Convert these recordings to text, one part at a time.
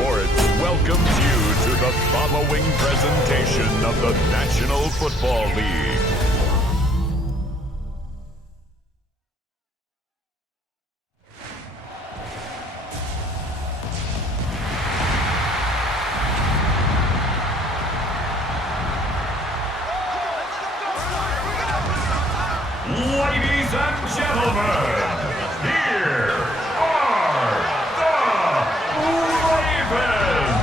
Sports welcomes you to the following presentation of the National Football League. Ladies and gentlemen, here are the Ravens.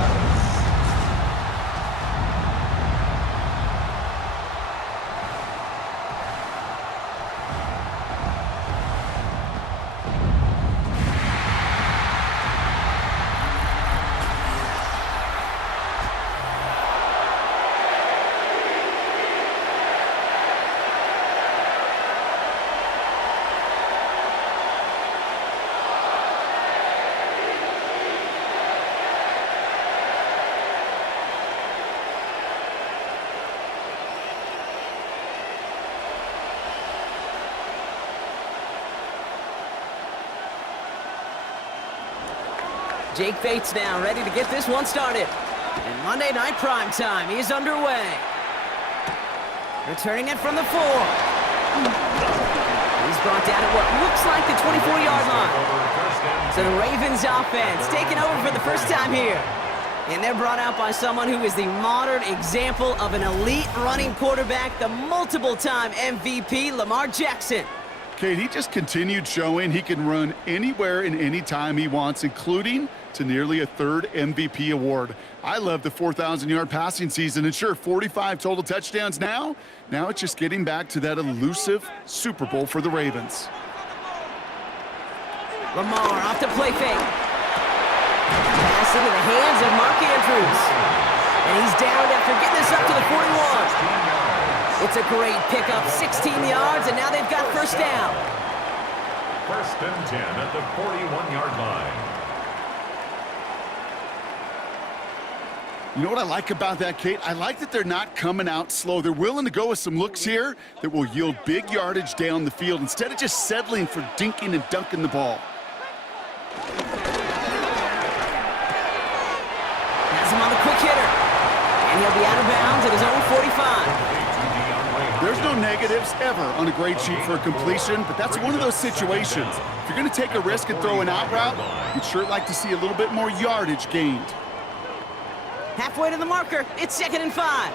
Jake Bates now ready to get this one started. And Monday Night Prime Time is underway. Returning it from the 4. He's brought down at what looks like the 24-yard line. So the Ravens offense taking over for the first time here. And they're brought out by someone who is the modern example of an elite running quarterback, the multiple-time MVP, Lamar Jackson. Kate, he just continued showing he can run anywhere and anytime he wants, including to nearly a third MVP award. I love the 4,000-yard passing season, and sure, 45 total touchdowns now. Now it's just getting back to that elusive Super Bowl for the Ravens. Lamar off to play fake. Pass into the hands of Mark Andrews. And he's down after getting this up to the 41. It's a great pickup, 16 yards, and now they've got first down. First and 10 at the 41-yard line. You know what I like about that, Kate? I like that they're not coming out slow. They're willing to go with some looks here that will yield big yardage down the field instead of just settling for dinking and dunking the ball. Has him on the quick hitter. And he'll be out of bounds at his own 45. There's no negatives ever on a grade sheet for a completion, but that's one of those situations. If you're going to take a risk and throw an out route, you'd sure like to see a little bit more yardage gained. Halfway to the marker, it's 2nd and 5.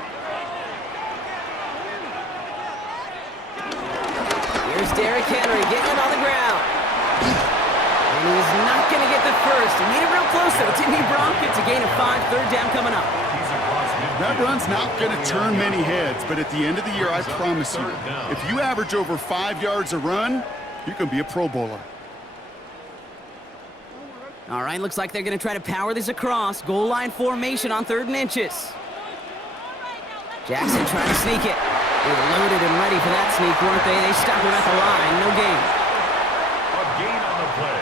Here's Derrick Henry getting it on the ground. And he's not going to get the first. He made it real close, though. Tiburon gets a gain of 5, third down coming up. That run's not going to turn many heads, but at the end of the year, I promise you, if you average over 5 yards a run, you can be a Pro Bowler. All right, looks like they're going to try to power this across. Goal line formation on 3rd and inches. Jackson trying to sneak it. They were loaded and ready for that sneak, weren't they? They stopped him at the line. No gain. A gain on the play.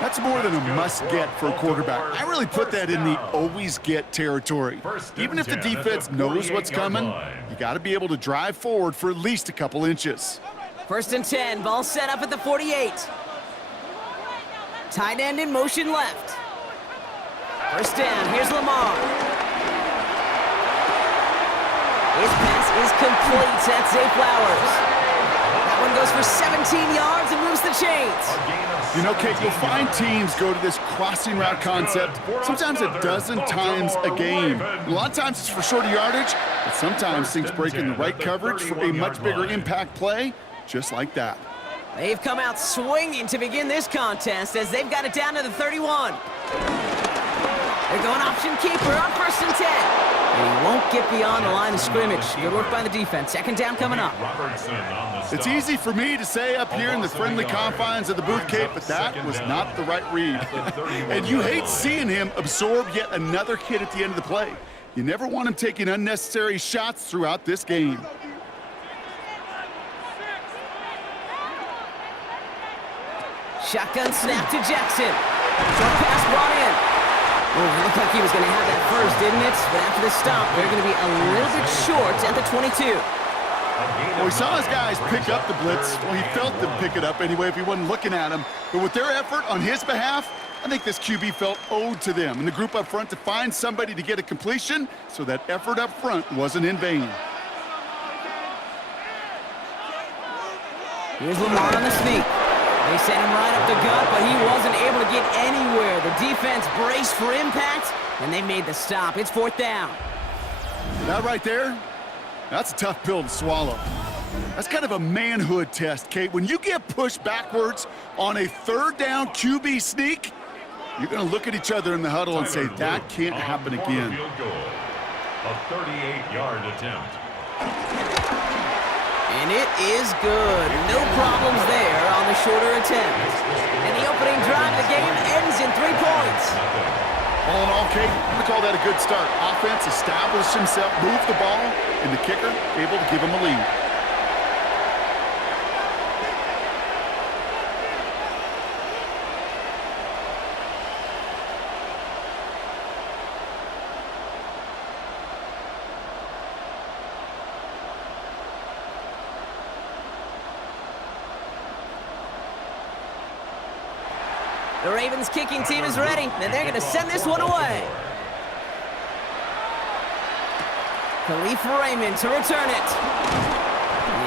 That's more than a must-get for a quarterback. I really put that in the always-get territory. Even if the defense knows what's coming, you got to be able to drive forward for at least a couple inches. 1st and 10, ball set up at the 48. Tight end in motion left. First down, here's Lamar. His pass is complete. That's Zay Flowers. That one goes for 17 yards and moves the chains. You know, Kate, you'll find teams go to this crossing route concept sometimes a dozen times a game. A lot of times it's for shorter yardage, but sometimes things break in the right coverage for a much bigger impact play, just like that. They've come out swinging to begin this contest as they've got it down to the 31. They're going option keeper on 1st and 10. And he won't get beyond the line of scrimmage. Good work by the defense. 2nd down coming up. It's easy for me to say up here in the friendly confines of the booth, Kate, but that was not the right read. And you hate seeing him absorb yet another hit at the end of the play. You never want him taking unnecessary shots throughout this game. Shotgun snap to Jackson. Short pass brought in. Oh, it looked like he was going to have that first, didn't it? But after the stop, they're going to be a little bit short at the 22. Well, he saw his guys pick up the blitz. Well, he felt them pick it up anyway if he wasn't looking at him. But with their effort on his behalf, I think this QB felt owed to them and the group up front to find somebody to get a completion, so that effort up front wasn't in vain. Here's Lamar on the sneak. They sent him right up the gut, but he wasn't able to get anywhere. The defense braced for impact, and they made the stop. It's 4th down. That right there, that's a tough pill to swallow. That's kind of a manhood test, Kate. When you get pushed backwards on a 3rd down QB sneak, you're going to look at each other in the huddle and say, that can't happen again. A 38-yard attempt. And it is good. No problems there on the shorter attempt. And the opening drive of the game ends in 3 points. All in all, Kate, I'm going to call that a good start. Offense established himself, moved the ball, and the kicker able to give him a lead. The Ravens kicking team is ready, and they're going to send this one away. Khalif Raymond to return it.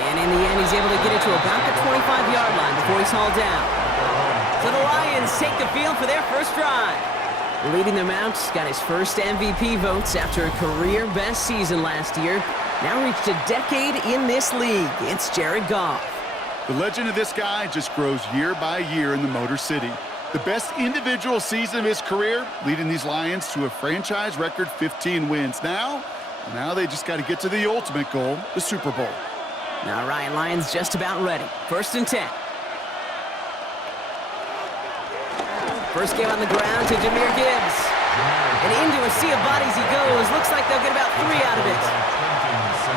And in the end, he's able to get it to about the 25-yard line before he's hauled down. So the Lions take the field for their first drive. Leading them out, got his first MVP votes after a career-best season last year. Now reached a decade in this league. It's Jared Goff. The legend of this guy just grows year by year in the Motor City. The best individual season of his career, leading these Lions to a franchise record 15 wins. Now they just got to get to the ultimate goal, the Super Bowl. All right, Lions just about ready. 1st and 10. First game on the ground to Jahmyr Gibbs. And into a sea of bodies he goes. Looks like they'll get about 3 out of it.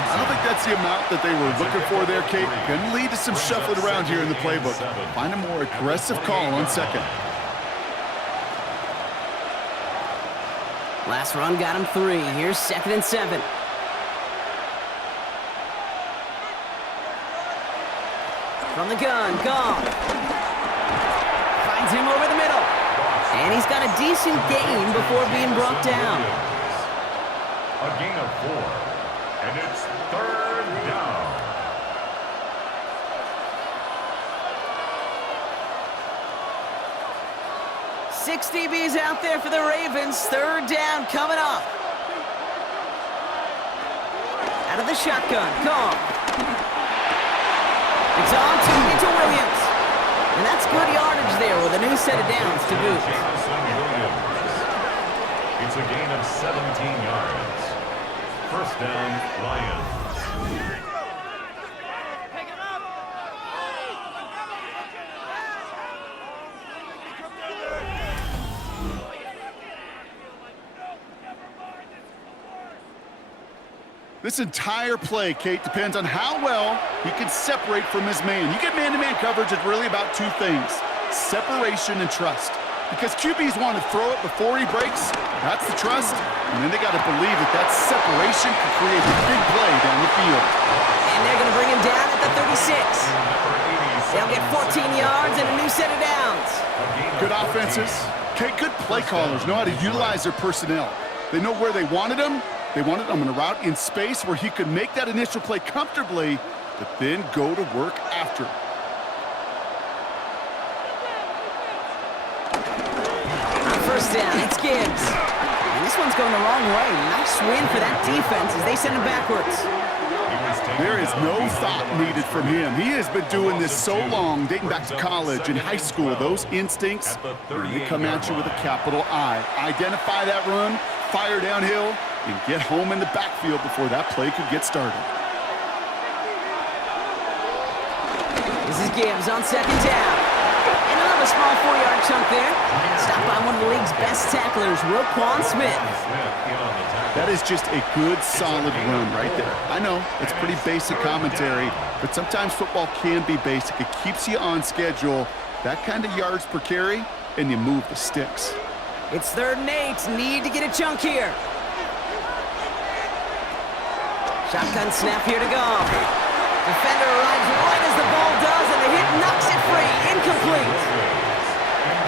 I don't think that's the amount that they were looking for there, Kate. Going to lead to some shuffling around here in the playbook. Find a more aggressive call on 2nd. Last run got him 3. Here's 2nd and 7. From the gun, Goff. Finds him over the middle. And he's got a decent gain before being brought down. A gain of 4. And it's 3rd down. Six DBs out there for the Ravens. 3rd down coming up. Out of the shotgun, Goff. It's on to Williams. And that's good yardage there with a new set of downs to boot. It's a gain of 17 yards. 1st down, Lions. This entire play, Kate, depends on how well he can separate from his man. You get man-to-man coverage, it's really about 2 things, separation and trust. Because QBs want to throw it before he breaks, that's the trust, and then they got to believe that that separation can create a big play down the field. And they're going to bring him down at the 36. They'll get 14 yards and a new set of downs. Good offenses. Kate, good play callers know how to utilize their personnel. They know where they wanted them. They wanted him in a route in space where he could make that initial play comfortably, but then go to work after. On 1st down, it's Gibbs. And this one's going the wrong way. Nice win for that defense as they send him backwards. There is no thought needed from him. He has been doing this so long, dating back to college and high school. Those instincts, they come at you with a capital I. Identify that run, fire downhill, and get home in the backfield before that play could get started. This is Gibbs on 2nd down. And another small 4-yard chunk there. Stopped by one of the league's best tacklers, Roquan Smith. That is just a good, solid run right there. I know, it's pretty basic commentary, but sometimes football can be basic. It keeps you on schedule, that kind of yards per carry, and you move the sticks. It's 3rd and 8. Need to get a chunk here. Shotgun snap here to go. Defender arrives right as the ball does, and the hit knocks it free. Incomplete.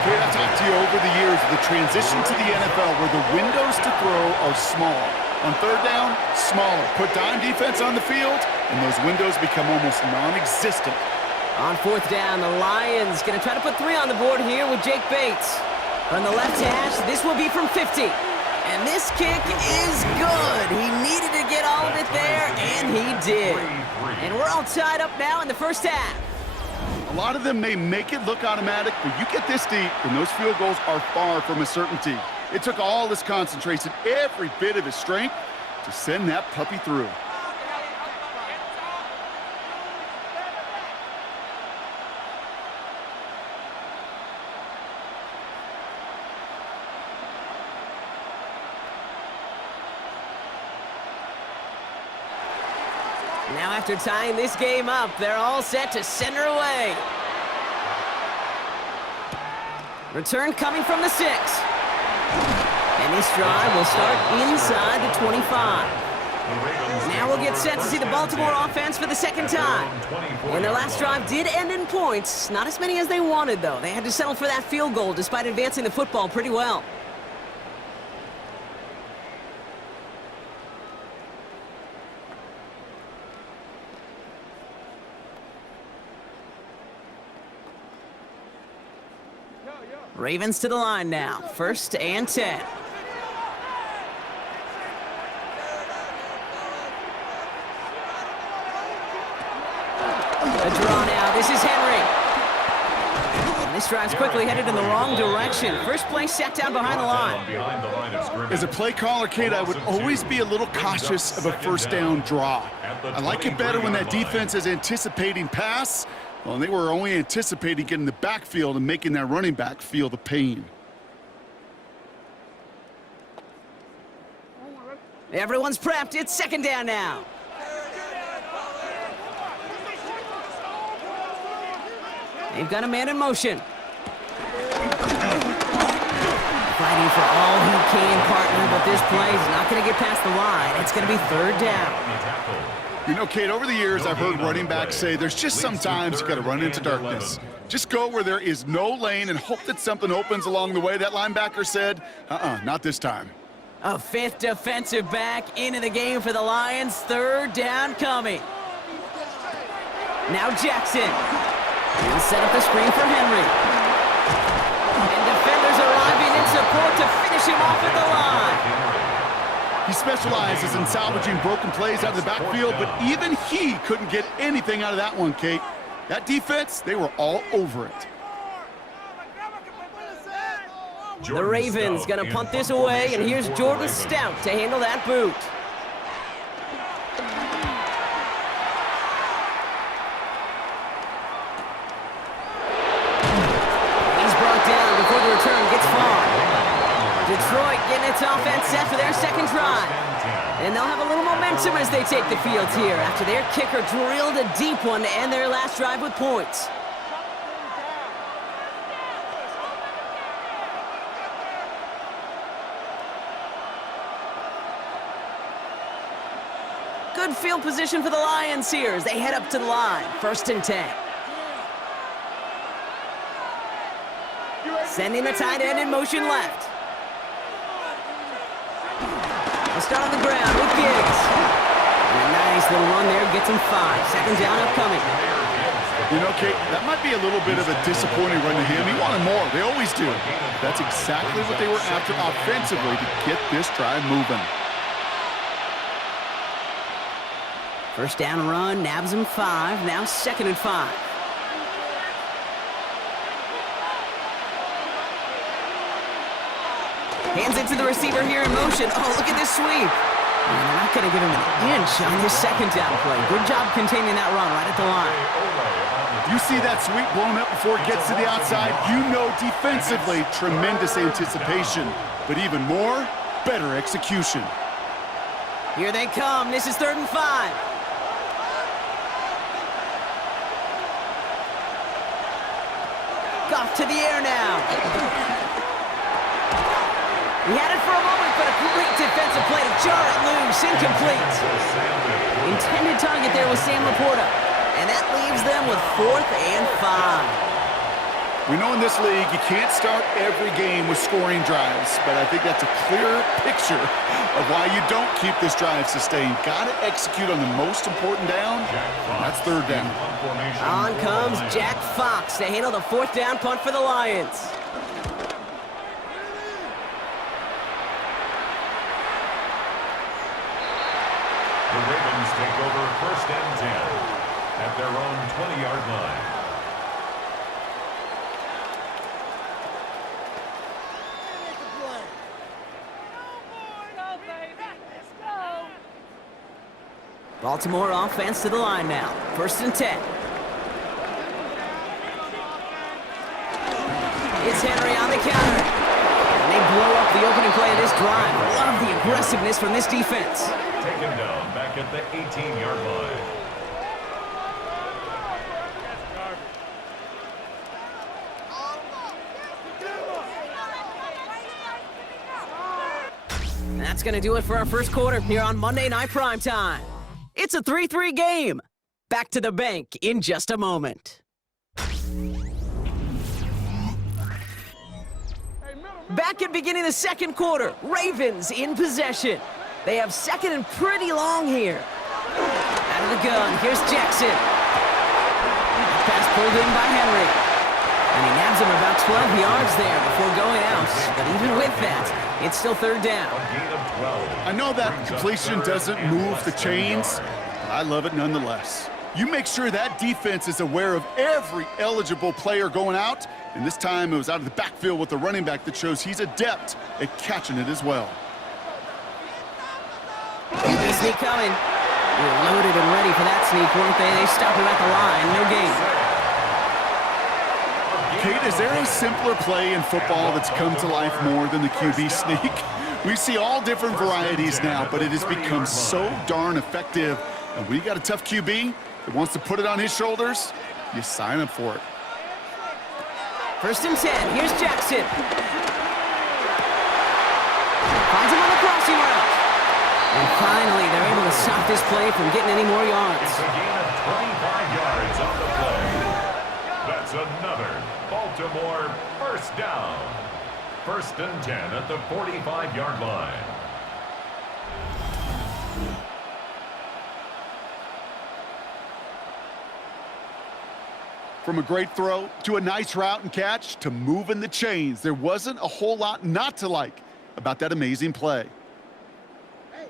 Okay, I've talked to you over the years of the transition to the NFL where the windows to throw are small. On third down, smaller. Put dime defense on the field, and those windows become almost non-existent. On fourth down, the Lions going to try to put 3 on the board here with Jake Bates. From the left hash, this will be from 50. And this kick is good. He needed to get all of it there, and he did. And we're all tied up now in the first half. A lot of them may make it look automatic, but you get this deep, and those field goals are far from a certainty. It took all his concentration, every bit of his strength, to send that puppy through. Now after tying this game up, they're all set to send her away. Return coming from the 6. And this drive will start inside the 25. Now we'll get set to see the Baltimore offense for the second time. And their last drive did end in points. Not as many as they wanted, though. They had to settle for that field goal despite advancing the football pretty well. Ravens to the line now. 1st and 10. A draw now. This is Henry. And this drive's quickly headed in the wrong direction. First play set down behind the line. As a play caller, Kate, I would always be a little cautious of a first down draw. I like it better when that defense is anticipating pass. Well, and they were only anticipating getting the backfield and making that running back feel the pain. Everyone's prepped. It's second down now. They've got a man in motion. Fighting for all he can, partner, but this play is not going to get past the line. It's going to be 3rd down. You know, Kate, over the years, I've heard running backs say there's just sometimes you got to run into darkness. Just go where there is no lane and hope that something opens along the way. That linebacker said, not this time. A 5th defensive back into the game for the Lions. 3rd down coming. Now Jackson. He'll set up the screen for Henry. And defenders arriving in support to finish him off at the line. He specializes in salvaging broken plays out of the backfield, but even he couldn't get anything out of that one, Kate. That defense, they were all over it. The Ravens going to punt this away, and here's Jordan Stout to handle that boot. He's brought down before the return gets far. Detroit getting its offense set for their second drive. And they'll have a little momentum as they take the field here after their kicker drilled a deep one to end their last drive with points. Good field position for the Lions here as they head up to the line. 1st and 10. Sending the tight end in motion left. They'll start on the ground with Giggs. And a nice little run there gets him 5. Second down upcoming. You know, Kate, that might be a little bit of a disappointing run to him. He wanted more. They always do. That's exactly what they were after offensively to get this drive moving. 1st down run, nabs him 5. Now 2nd and 5. Hands it to the receiver here in motion. Oh, look at this sweep. And they're not going to give him an inch on this second down play. Good job containing that run right at the line. You see that sweep blown up before it gets to the outside. You know defensively, tremendous anticipation. But even more, better execution. Here they come. This is 3rd and 5. Goff to the air now. He had it for a moment, but a great defensive play to jar it loose. Incomplete. Intended target there was Sam Laporta. And that leaves them with 4th and 5. We know in this league you can't start every game with scoring drives, but I think that's a clear picture of why you don't keep this drive sustained. Got to execute on the most important down, and that's 3rd down. On comes Jack Fox to handle the 4th down punt for the Lions. The Ravens take over 1st and 10 at their own 20-yard line. Baltimore offense to the line now. 1st and 10. It's Henry on the counter. And they blow up the opening play of this drive. Love the aggressiveness from this defense. Taken down back at the 18-yard line. And that's going to do it for our first quarter here on Monday Night Primetime. It's a 3-3 game. Back to the bank in just a moment. Back at beginning of the second quarter, Ravens in possession. They have 2nd and pretty long here. Out of the gun, here's Jackson. Pass pulled in by Henry. And he nabs him about 12 yards there before going out. But even with that, it's still 3rd down. I know that completion doesn't move the chains, but I love it nonetheless. You make sure that defense is aware of every eligible player going out, and this time it was out of the backfield with the running back that shows he's adept at catching it as well. The sneak coming. They were loaded and ready for that sneak, weren't they? They stopped him at the line. No gain. Kate, is there a simpler play in football that's come to life more than the QB sneak? We see all different varieties now, but it has become so darn effective. And when you got a tough QB that wants to put it on his shoulders, you sign up for it. 1st and 10. Here's Jackson. Finds him on the crossing route. And finally, they're able to stop this play from getting any more yards. It's a gain of 25 yards on the play. That's another Baltimore 1st down. 1st and 10 at the 45-yard line. From a great throw to a nice route and catch to moving the chains, there wasn't a whole lot not to like about that amazing play.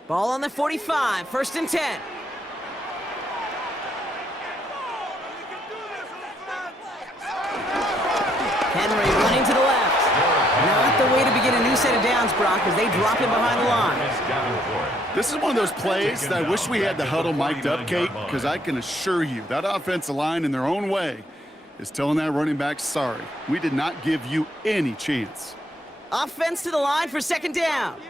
Ball on the 45, 1st and 10. Henry running to the left. Not the way to begin a new set of downs, Brock, as they drop him behind the line. This is one of those plays that I wish we had the huddle mic'd up, Kate, because I can assure you that offensive line in their own way is telling that running back, sorry, we did not give you any chance. Offense to the line for 2nd down.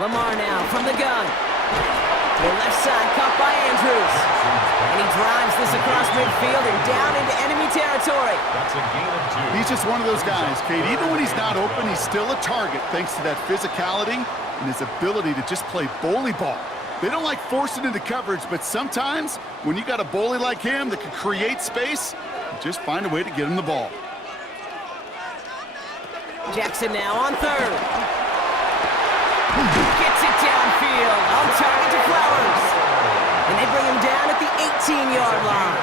Lamar now from the gun. To the left side, caught by Andrews. And he drives this across midfield and down into enemy territory. That's a gain of 2. He's just one of those guys, Kate. Even when he's not open, he's still a target thanks to that physicality and his ability to just play bully ball. They don't like forcing into coverage, but sometimes when you got a bully like him that can create space, you just find a way to get him the ball. Jackson now on 3rd. Gets it downfield. On target to Flowers. And they bring him down at the 18-yard line.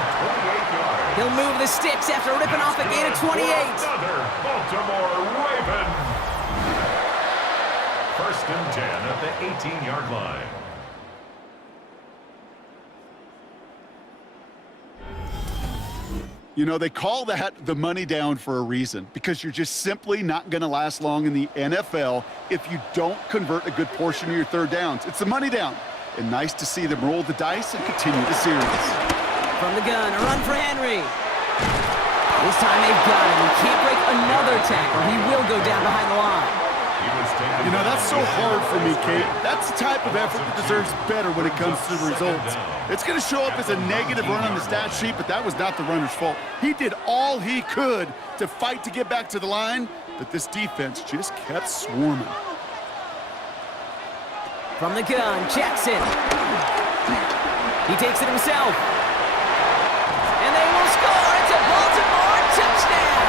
He'll move the sticks after ripping off a gain of 28. Another Baltimore Raven. 1st and 10 at the 18-yard line. You know, they call that the money down for a reason, because you're just simply not going to last long in the NFL if you don't convert a good portion of your 3rd downs. It's the money down. And nice to see them roll the dice and continue the series. From the gun, a run for Henry. This time they've got him. He can't break another tackle. He will go down behind the line. You know, that's so hard for me, Kate. That's the type of effort that deserves better when it comes to the results. It's going to show up as a negative run on the stat sheet, but that was not the runner's fault. He did all he could to fight to get back to the line, but this defense just kept swarming. From the gun, Jackson. He takes it himself. And they will score. It's a Baltimore touchdown.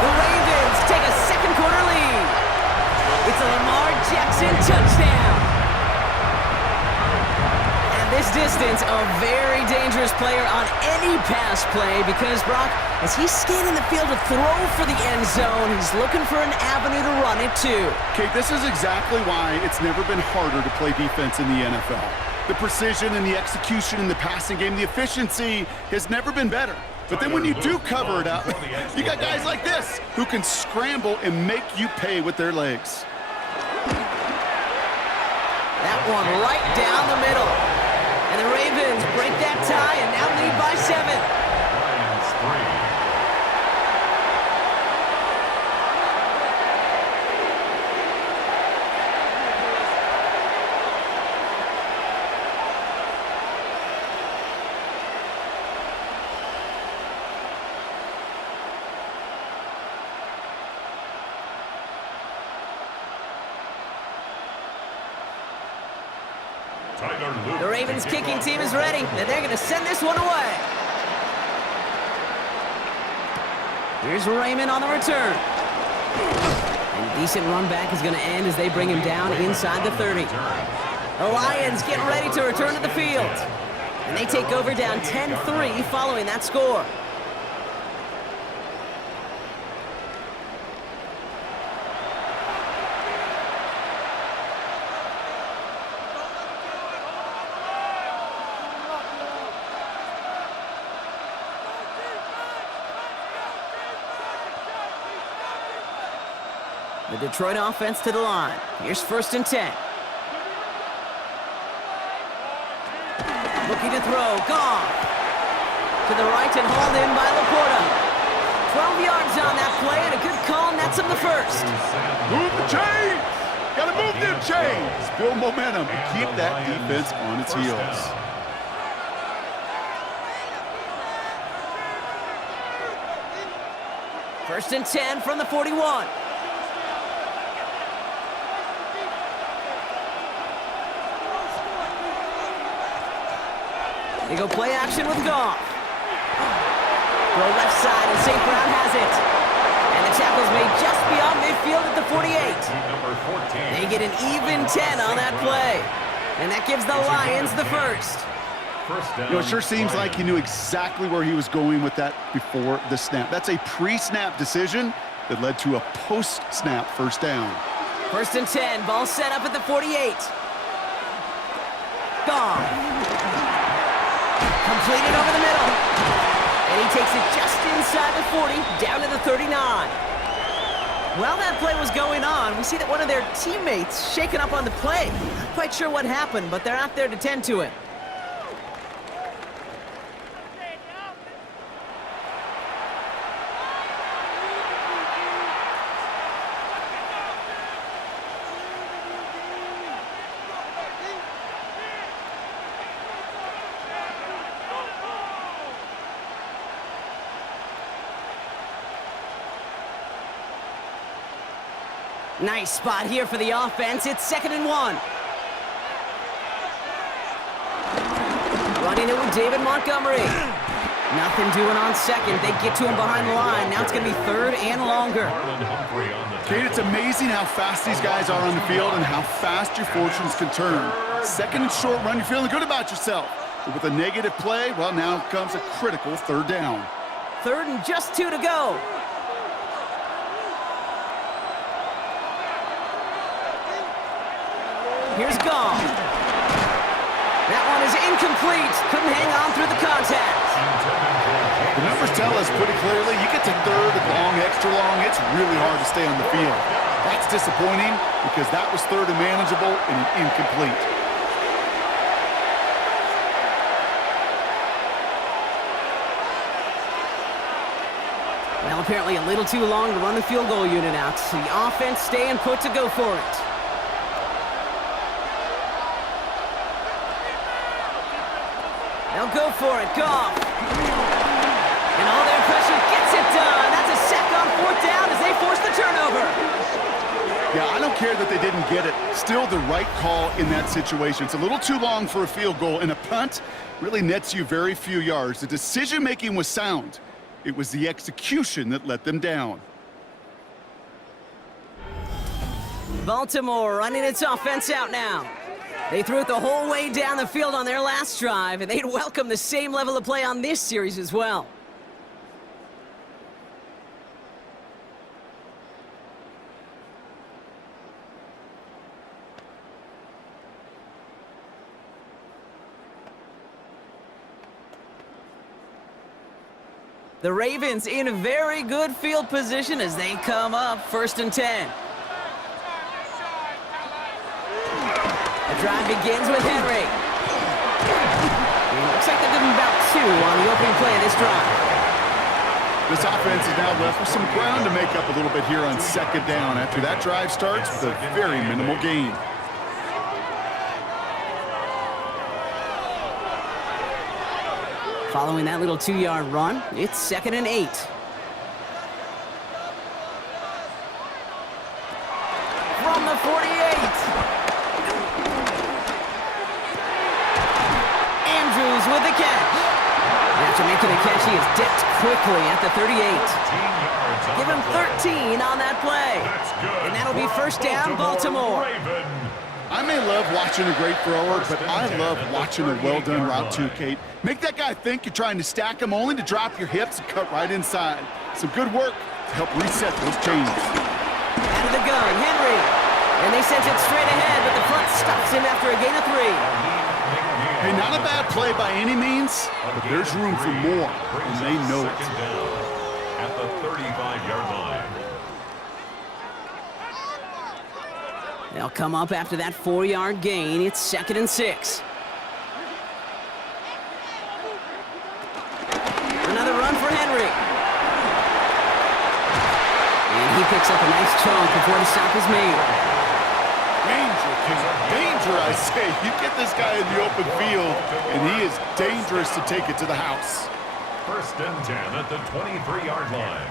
The Ravens take a second quarter lead. It's a Lamar Jackson touchdown. And this distance, a very dangerous player on any pass play because, Brock, as he's scanning the field to throw for the end zone, he's looking for an avenue to run it to. Kate, this is exactly why it's never been harder to play defense in the NFL. The precision and the execution in the passing game, the efficiency has never been better. But then when you do cover it up, you got guys like this who can scramble and make you pay with their legs. That one right down the middle. And the Ravens break that tie and now lead by 7. Lions 3. The Ravens kicking team is ready, and they're going to send this one away. Here's Raymond on the return. And a decent run back is going to end as they bring him down inside the 30. The Lions getting ready to return to the field. And they take over down 10-3 following that score. The Detroit offense to the line. Here's 1st and 10. Looking to throw. Goff. To the right and hauled in by Laporta. 12 yards on that play and a good call nets him the first. Move the chains! Gotta move them chains! Build momentum and keep that defense on its heels. First and 10 from the 41. They go play action with Goff. Go left side, and St. Brown has it. And the tackle's made just beyond midfield at the 48. They get an even 10 on that play. And that gives the Lions the first. You know, it sure seems like he knew exactly where he was going with that before the snap. That's a pre-snap decision that led to a post-snap first down. 1st and 10, ball set up at the 48. Goff. Completed over the middle. And he takes it just inside the 40, down to the 39. While that play was going on, we see that one of their teammates shaken up on the play. Not quite sure what happened, but they're out there to tend to it. Nice spot here for the offense. It's 2nd and 1. Running it with David Montgomery. Nothing doing on second. They get to him behind the line. Now it's going to be 3rd and longer. Kate, it's amazing how fast these guys are on the field and how fast your fortunes can turn. 2nd and short run, you're feeling good about yourself. But with a negative play, well, now comes a critical 3rd down. 3rd and just 2 to go. Here's Goff. That one is incomplete. Couldn't hang on through the contact. The numbers tell us pretty clearly, you get to 3rd and long, extra long, it's really hard to stay on the field. That's disappointing because that was 3rd and manageable and an incomplete. Well, apparently a little too long to run the field goal unit out. So the offense staying put to go for it. They'll go for it. Goff. And all their pressure gets it done. That's a sack on 4th down as they force the turnover. Yeah, I don't care that they didn't get it. Still the right call in that situation. It's a little too long for a field goal, and a punt really nets you very few yards. The decision-making was sound. It was the execution that let them down. Baltimore running its offense out now. They threw it the whole way down the field on their last drive, and they'd welcome the same level of play on this series as well. The Ravens in a very good field position as they come up 1st and 10. The drive begins with Henry. It looks like they're giving about 2 on the opening play of this drive. This offense is now left with some ground to make up a little bit here on 2nd down after that drive starts with a very minimal gain. Following that little 2-yard run, it's 2nd and 8. From the 48. Andrews with the catch. After making the catch, he is dipped quickly at the 38. Give him 13 on that play. And that'll be 1st down, Baltimore. I may love watching a great thrower, but I love watching a well-done route too, Kate. Make that guy think you're trying to stack him only to drop your hips and cut right inside. Some good work to help reset those chains. Out of the gun, Henry. And they sent it straight ahead, but the front stops him after a gain of 3. Hey, not a bad play by any means, but there's room for more, and they know it. At the 35-yard line. They'll come up after that 4-yard gain. It's 2nd and 6. Another run for Henry. And he picks up a nice chunk before the stop is made. Danger, King. Danger, I say. You get this guy in the open field, and he is dangerous to take it to the house. 1st and 10 at the 23-yard line.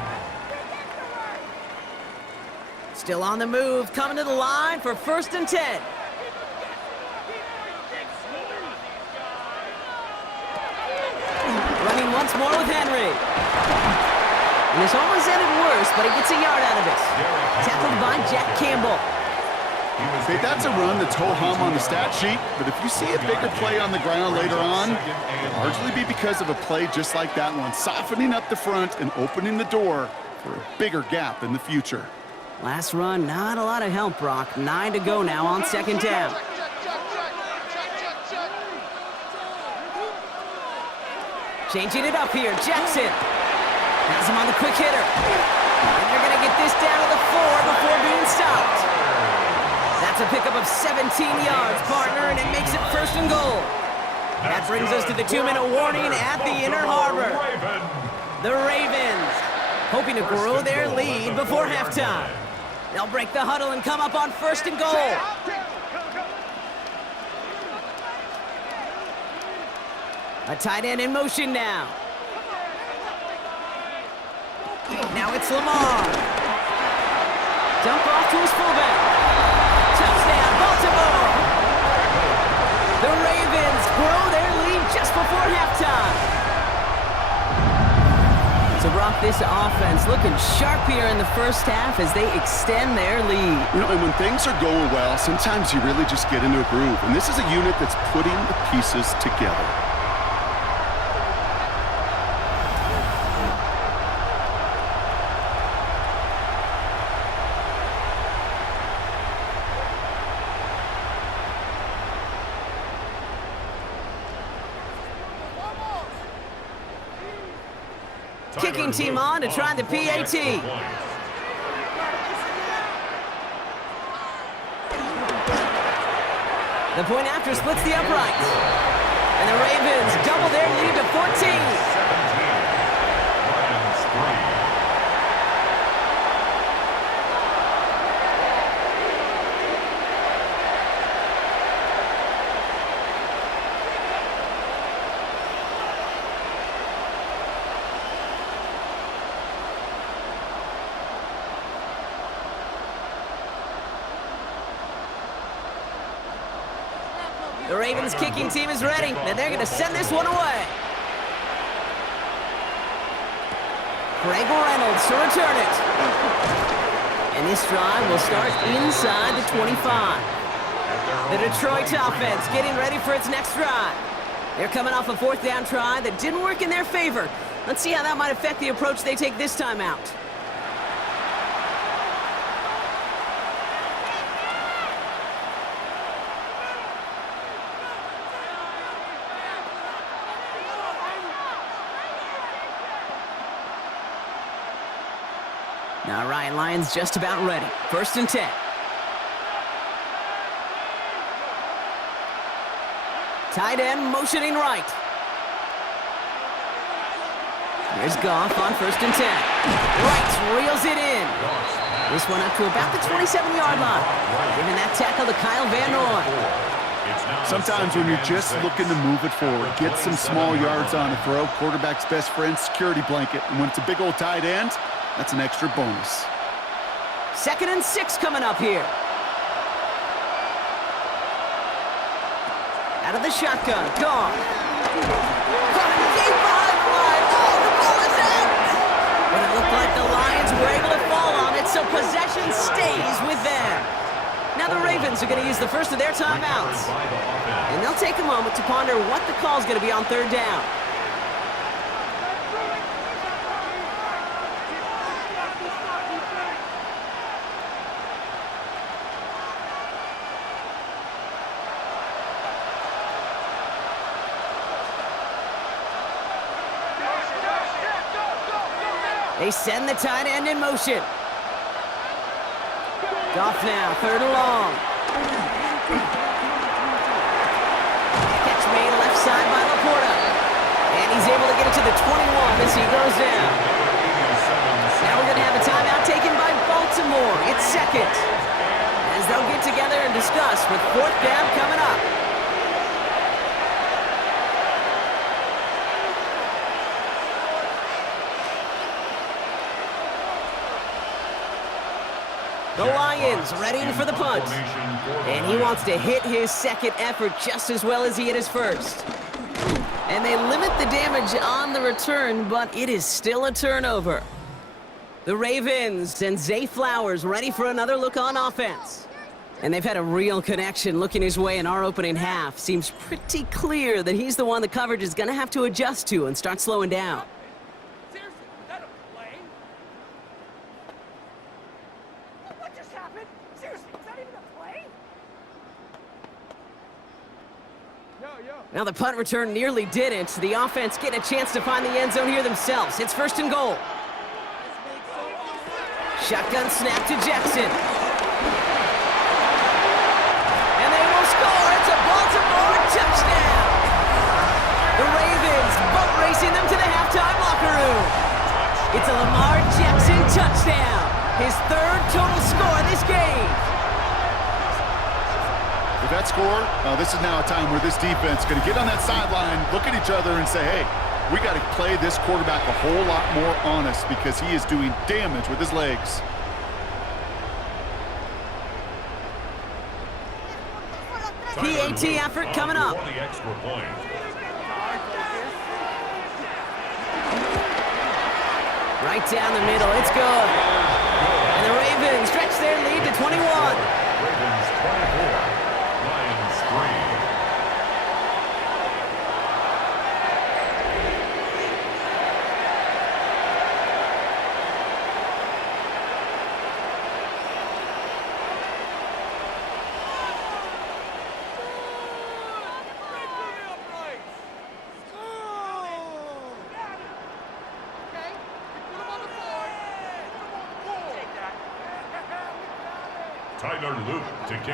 Still on the move, coming to the line for 1st and 10. Running once more with Henry. And this almost ended worse, but he gets a yard out of it. Tackled by Jack Campbell. Hey, that's a run that's ho-hum on the stat sheet, but if you see a bigger play on the ground later on, it'll largely be because of a play just like that one, softening up the front and opening the door for a bigger gap in the future. Last run, not a lot of help, Brock. 9 to go now on 2nd down. Changing it up here, Jackson. Has him on the quick hitter. And they're going to get this down to the 4 before being stopped. That's a pickup of 17 yards, partner, and it makes it 1st and goal. That brings us to the 2-minute warning at the Inner Harbor. The Ravens hoping to grow their lead before halftime. They'll break the huddle and come up on 1st and goal. A tight end in motion now. Now it's Lamar. Dump off to his fullback. Touchdown, Baltimore. The Ravens grow their lead just before halftime. So, Brock, this offense looking sharp here in the 1st half as they extend their lead. You know, and when things are going well, sometimes you really just get into a groove. And this is a unit that's putting the pieces together. Kicking team on to try the PAT. The point after splits the uprights. And the Ravens double their lead to 14. The Ravens kicking team is ready, and they're going to send this one away. Greg Reynolds to return it. And this drive will start inside the 25. The Detroit offense getting ready for its next drive. They're coming off a 4th down try that didn't work in their favor. Let's see how that might affect the approach they take this time out. Now Ryan Lyons just about ready. 1st and 10. Tight end motioning right. Here's Goff on 1st and 10. Right, reels it in. This one up to about the 27-yard line. Giving that tackle to Kyle Van Noy. Sometimes when you're just looking to move it forward, get some small yards on a throw, quarterback's best friend, security blanket. And when it's a big old tight end, that's an extra bonus. 2nd and 6 coming up here. Out of the shotgun, Goff. Caught him deep behind the line. Oh, the ball is out! But it looked like the Lions were able to fall on it, so possession stays with them. Now the Ravens are going to use the first of their timeouts. And they'll take a moment to ponder what the call is going to be on 3rd down. They send the tight end in motion. Goff now, 3rd and long. Catch made left side by Laporta. And he's able to get it to the 21 as he goes down. Now we're going to have a timeout taken by Baltimore. It's 2nd. As they'll get together and discuss with 4th down coming up. The Lions readying for the punt. And he wants to hit his 2nd effort just as well as he hit his 1st. And they limit the damage on the return, but it is still a turnover. The Ravens and Zay Flowers ready for another look on offense. And they've had a real connection looking his way in our opening half. Seems pretty clear that he's the one the coverage is going to have to adjust to and start slowing down. Now the punt return nearly didn't. The offense getting a chance to find the end zone here themselves. It's 1st and goal. Shotgun snap to Jackson. And they will score. It's a Baltimore touchdown. The Ravens boat racing them to the halftime locker room. It's a Lamar Jackson touchdown. His 3rd total score this game. With that score, this is now a time where this defense is going to get on that sideline, look at each other and say, hey, we got to play this quarterback a whole lot more honest because he is doing damage with his legs. PAT effort coming up. Right down the middle, it's good. And the Ravens stretch their lead to 21. Ravens 24. Lions 3.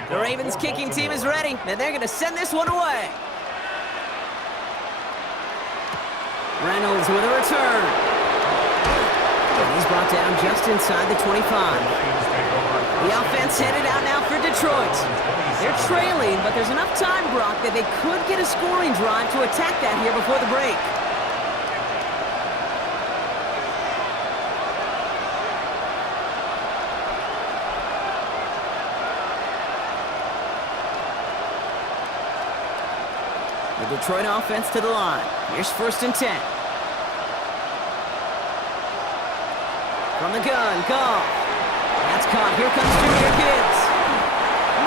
The Ravens kicking team is ready, and they're going to send this one away. Reynolds with a return. And he's brought down just inside the 25. The offense headed out now for Detroit. They're trailing, but there's enough time, Brock, that they could get a scoring drive to attack that here before the break. The Detroit offense to the line. Here's 1st and 10. From the gun, Goff. That's caught. Here comes Junior Gibbs.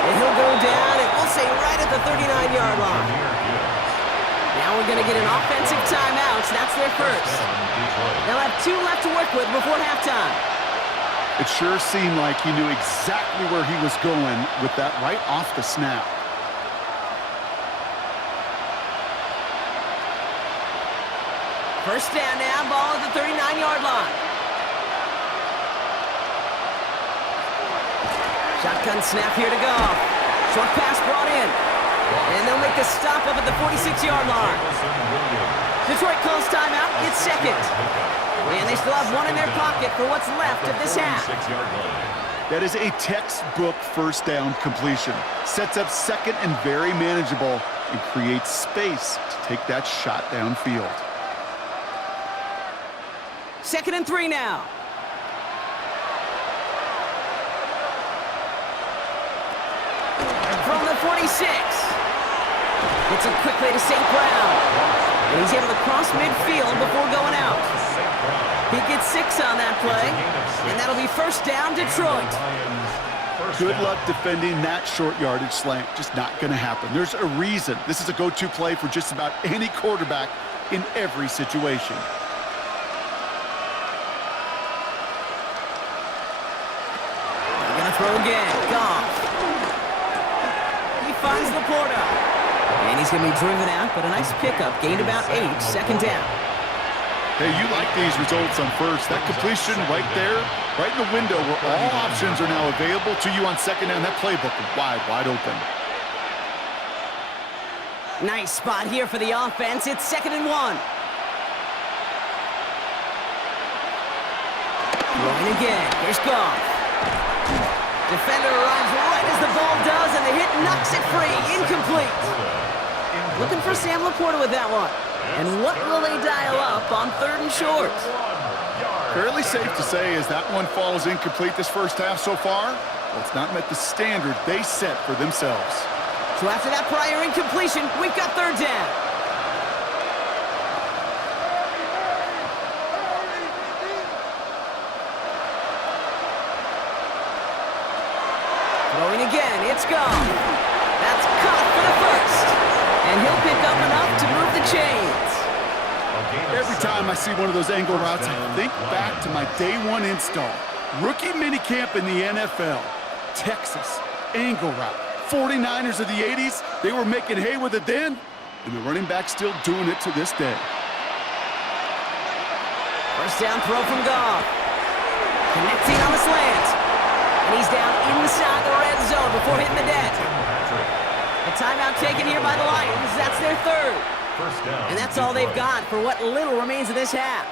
And he'll go down, and we'll say right at the 39-yard line. Now we're going to get an offensive timeout. That's their first. They'll have 2 left to work with before halftime. It sure seemed like he knew exactly where he was going with that right off the snap. First down now, ball at the 39-yard line. Shotgun snap here to go. Short pass brought in. And they'll make a stop up at the 46-yard line. Detroit calls timeout. It's second. And they still have 1 in their pocket for what's left of this half. That is a textbook first down completion. Sets up second and very manageable and creates space to take that shot downfield. 2nd and 3 now. From the 46. It's a quickly to St. Brown. And he's able to cross midfield before going out. He gets 6 on that play. And that'll be first down, Detroit. Good luck defending that short yardage slant. Just not going to happen. There's a reason. This is a go-to play for just about any quarterback in every situation. They're going to throw again. Goff. He finds Laporta. And he's going to be driven out, but a nice pickup. Gained about 8, 2nd down. Hey, you like these results on first. That completion right there, right in the window where all options are now available to you on 2nd down. That playbook is wide, wide open. Nice spot here for the offense. It's 2nd and 1. Throwing again. Here's Goff. Defender arrives right as the ball does, and the hit knocks it free. Incomplete. Looking for Sam Laporta with that one. And what will they dial up on 3rd and short? Fairly safe to say as that one falls incomplete this first half so far, well, it's not met the standard they set for themselves. So after that prior incompletion, we've got 3rd down. Throwing again, it's gone. That's caught for the first. And he'll pick up enough to move the chains. Every time I see one of those angle routes, I think back to my day 1 install. Rookie minicamp in the NFL. Texas, angle route. 49ers of the 80s, they were making hay with it then, and the running back's still doing it to this day. First down throw from Goff. Connecting on the slant. And he's down inside the red zone before hitting the deck. A timeout taken here by the Lions. That's their 3rd. And that's all they've got for what little remains of this half.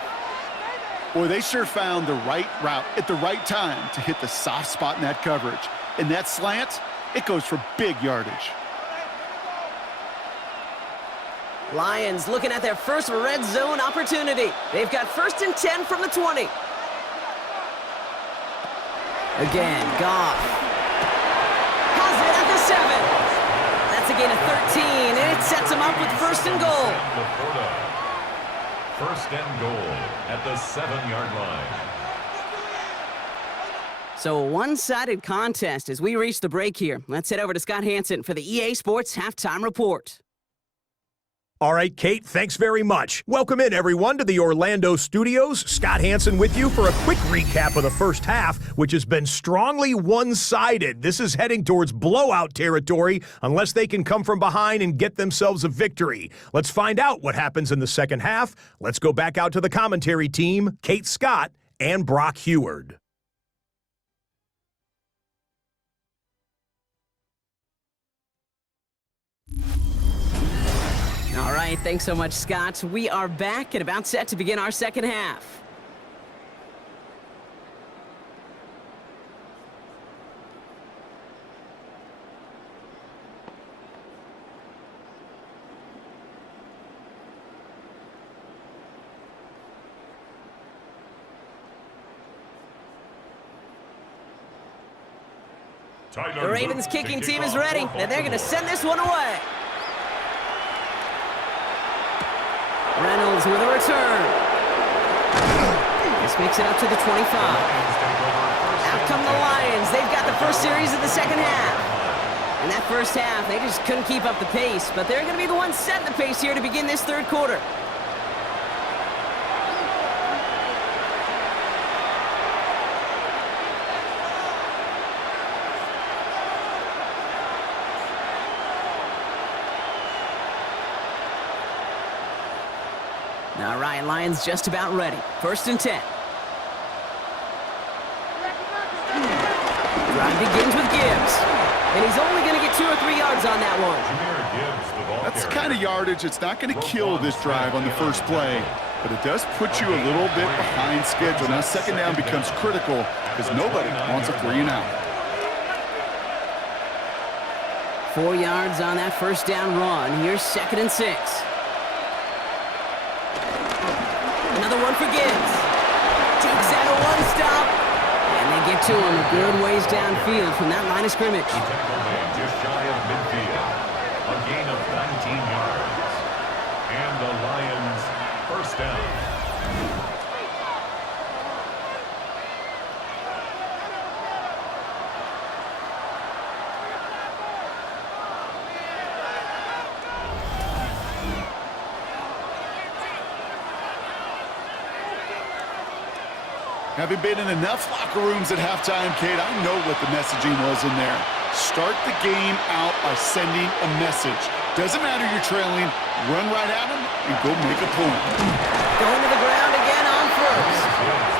Boy, they sure found the right route at the right time to hit the soft spot in that coverage. And that slant, it goes for big yardage. Lions looking at their first red zone opportunity. They've got 1st and 10 from the 20. Again, Goff. Has it at the 7. That's a gain of 13, and it sets him up with 1st and goal. 1st and goal at the 7-yard line. So a one-sided contest as we reach the break here. Let's head over to Scott Hansen for the EA Sports Halftime Report. All right, Kate, thanks very much. Welcome in, everyone, to the Orlando studios. Scott Hansen with you for a quick recap of the first half, which has been strongly one-sided. This is heading towards blowout territory unless they can come from behind and get themselves a victory. Let's find out what happens in the second half. Let's go back out to the commentary team, Kate Scott and Brock Heward. All right, thanks so much, Scott. We are back and about set to begin our second half. Tyler The Ravens kicking team is ready, and they're going to send this one away. Lions with a return. This makes it up to the 25. Out come the Lions. They've got the first series of the second half. In that first half, they just couldn't keep up the pace, but they're going to be the ones setting the pace here to begin this third quarter. All right, Lions just about ready. 1st and 10. Drive begins with Gibbs. And he's only going to get 2 or 3 yards on that one. That's the kind of yardage it's not going to kill this drive on the first play, but it does put you a little bit behind schedule. Now, second down becomes critical because nobody wants a 3 and out. 4 yards on that first down run. Here's 2nd and 6. Another one for Gibbs. Takes out a one-stop. And they get to him a good ways downfield from that line of scrimmage. Just shy of midfield. A gain of 19 yards. And the Lions first down. Having been in enough locker rooms at halftime, Kate, I know what the messaging was in there. Start the game out by sending a message. Doesn't matter you're trailing, run right at them and go make a point. Going to the ground again on first.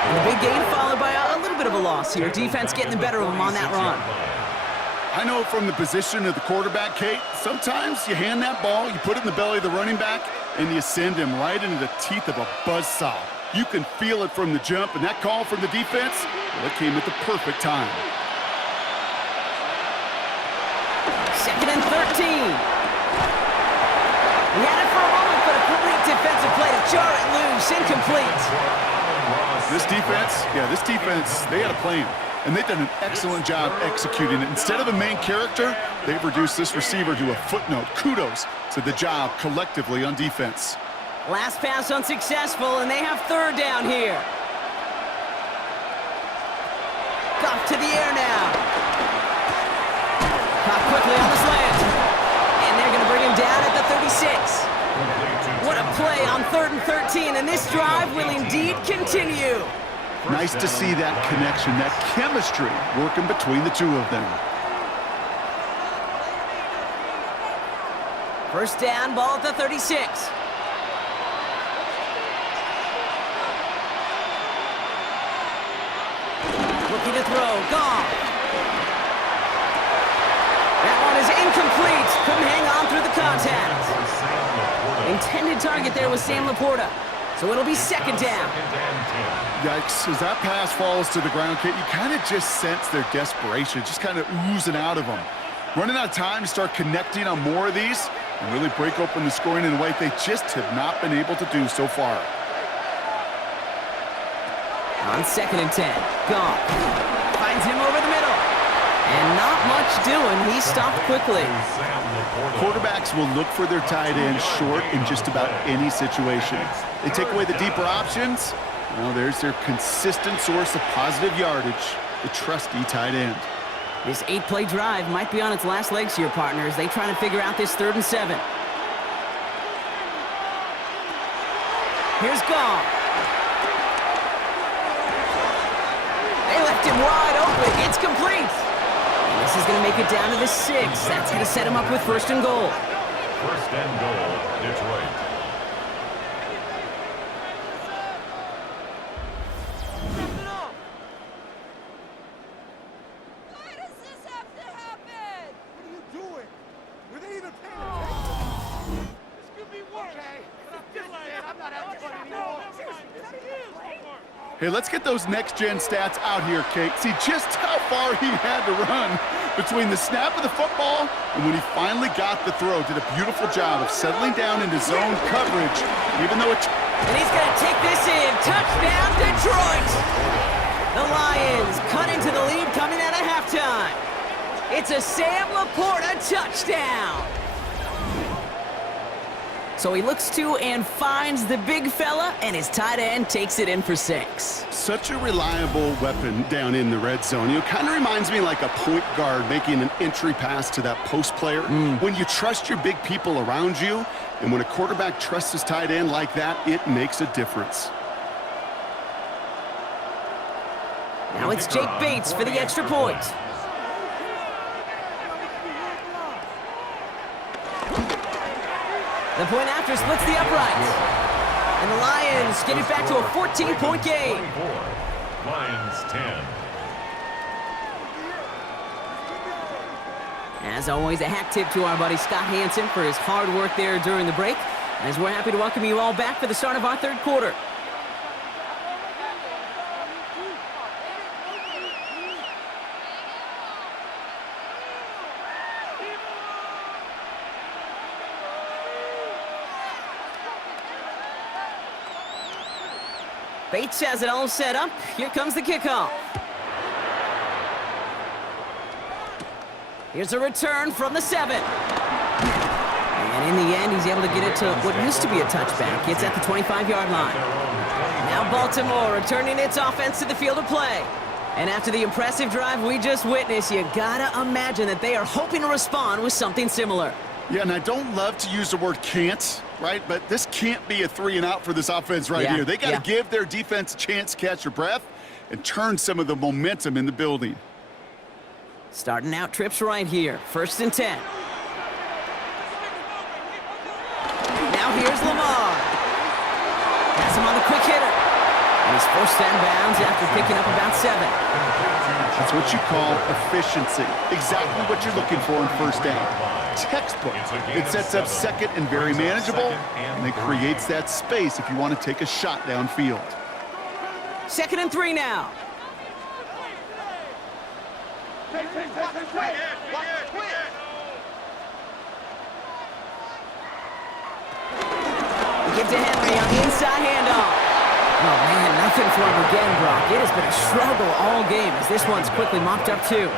And a big gain followed by a little bit of a loss here. Defense getting the better of them on that run. I know from the position of the quarterback, Kate, sometimes you hand that ball, you put it in the belly of the running back, and you send him right into the teeth of a buzzsaw. You can feel it from the jump, and that call from the defense, well, it came at the perfect time. 2nd and 13. He had it for a moment, but a complete defensive play to jar it loose, incomplete. This defense, they had a plan, and they've done an excellent job executing it. Instead of a main character, they've reduced this receiver to a footnote. Kudos to the job collectively on defense. Last pass unsuccessful, and they have 3rd down here. Off to the air now. Caught quickly on the slant. And they're going to bring him down at the 36. What a play on 3rd and 13, and this drive will indeed continue. Nice to see that connection, that chemistry working between the two of them. 1st down, ball at the 36. Looking to throw, gone. That one is incomplete. Couldn't hang on through the contact. Intended target there was Sam Laporta. So it'll be 2nd down. Yikes, as that pass falls to the ground, Kate, you kind of just sense their desperation, just kind of oozing out of them. Running out of time to start connecting on more of these and really break open the scoring in a way they just have not been able to do so far. On 2nd and 10, Goff finds him over the middle. And not much doing. He stopped quickly. Quarterbacks will look for their tight end short in just about any situation. They take away the deeper options. Well, there's their consistent source of positive yardage, the trusty tight end. This 8-play drive might be on its last legs here, partners. They try to figure out this 3rd and 7. Here's Goff. They left him wide open. It's complete. And this is going to make it down to the 6. That's going to set him up with 1st and goal. 1st and goal, Detroit. Why does this have to happen? What are you doing? Were they even paying attention? This could be worse. Okay, but I'm just saying, I'm not having fun anymore. Hey, let's get those next-gen stats out here, Kate. See just how far he had to run between the snap of the football and when he finally got the throw. Did a beautiful job of settling down into zone coverage, even though it... And he's going to take this in. Touchdown, Detroit! The Lions cut into the lead coming out of halftime. It's a Sam Laporta touchdown. So he looks to and finds the big fella, and his tight end takes it in for 6. Such a reliable weapon down in the red zone. You know, kind of reminds me like a point guard making an entry pass to that post player. When you trust your big people around you, and when a quarterback trusts his tight end like that, it makes a difference. Now it's Jake Bates for the extra point. The point after splits the uprights. And the Lions get it back to a 14-point game. Lions 10. As always, a hat tip to our buddy Scott Hansen for his hard work there during the break, as we're happy to welcome you all back for the start of our third quarter. Bates has it all set up. Here comes the kickoff. Here's a return from the 7. And in the end, he's able to get it to what used to be a touchback. It's at the 25-yard line. Now Baltimore returning its offense to the field of play. And after the impressive drive we just witnessed, you gotta imagine that they are hoping to respond with something similar. Yeah, and I don't love to use the word can't, right? But this can't be a 3-and-out for this offense right here. They got to give their defense a chance to catch their breath and turn some of the momentum in the building. Starting out trips right here. 1st and 10. Now here's Lamar. Pass him on the quick hitter. And he's forced out of bounds after picking up about 7. That's what you call efficiency. Exactly what you're looking for in 1st down. Textbook. It sets up 2nd and very manageable, and it creates that space if you want to take a shot downfield. 2nd and 3 now. Give to Henry on the inside handoff. Oh, man, nothing for him again, Brock. It has been a struggle all game as this one's quickly mopped up, too.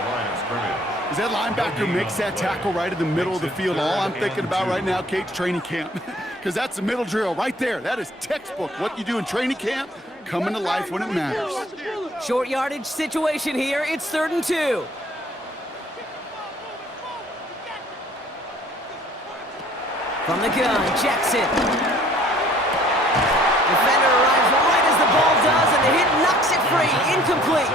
As that linebacker makes that tackle right in the middle of the field, all I'm thinking about right now, Kate's training camp. Because that's the middle drill right there. That is textbook. What you do in training camp, coming to life when it matters. Short yardage situation here. It's 3rd and 2. From the gun, Jackson. Defender arrives right as the ball does, and the hit knocks it free. Incomplete.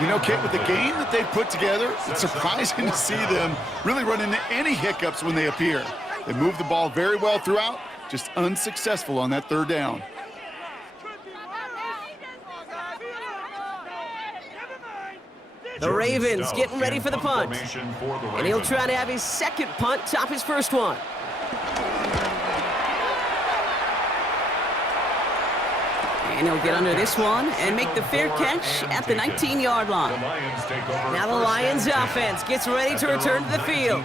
You know, Kate, with the game that they've put together, it's surprising to see them really run into any hiccups when they appear. They move the ball very well throughout, just unsuccessful on that 3rd down. The Ravens getting ready for the punt. And he'll try to have his 2nd punt top his 1st one. And he'll get under this one and make the fair catch at the 19-yard line. Now the Lions offense gets ready to return to the field.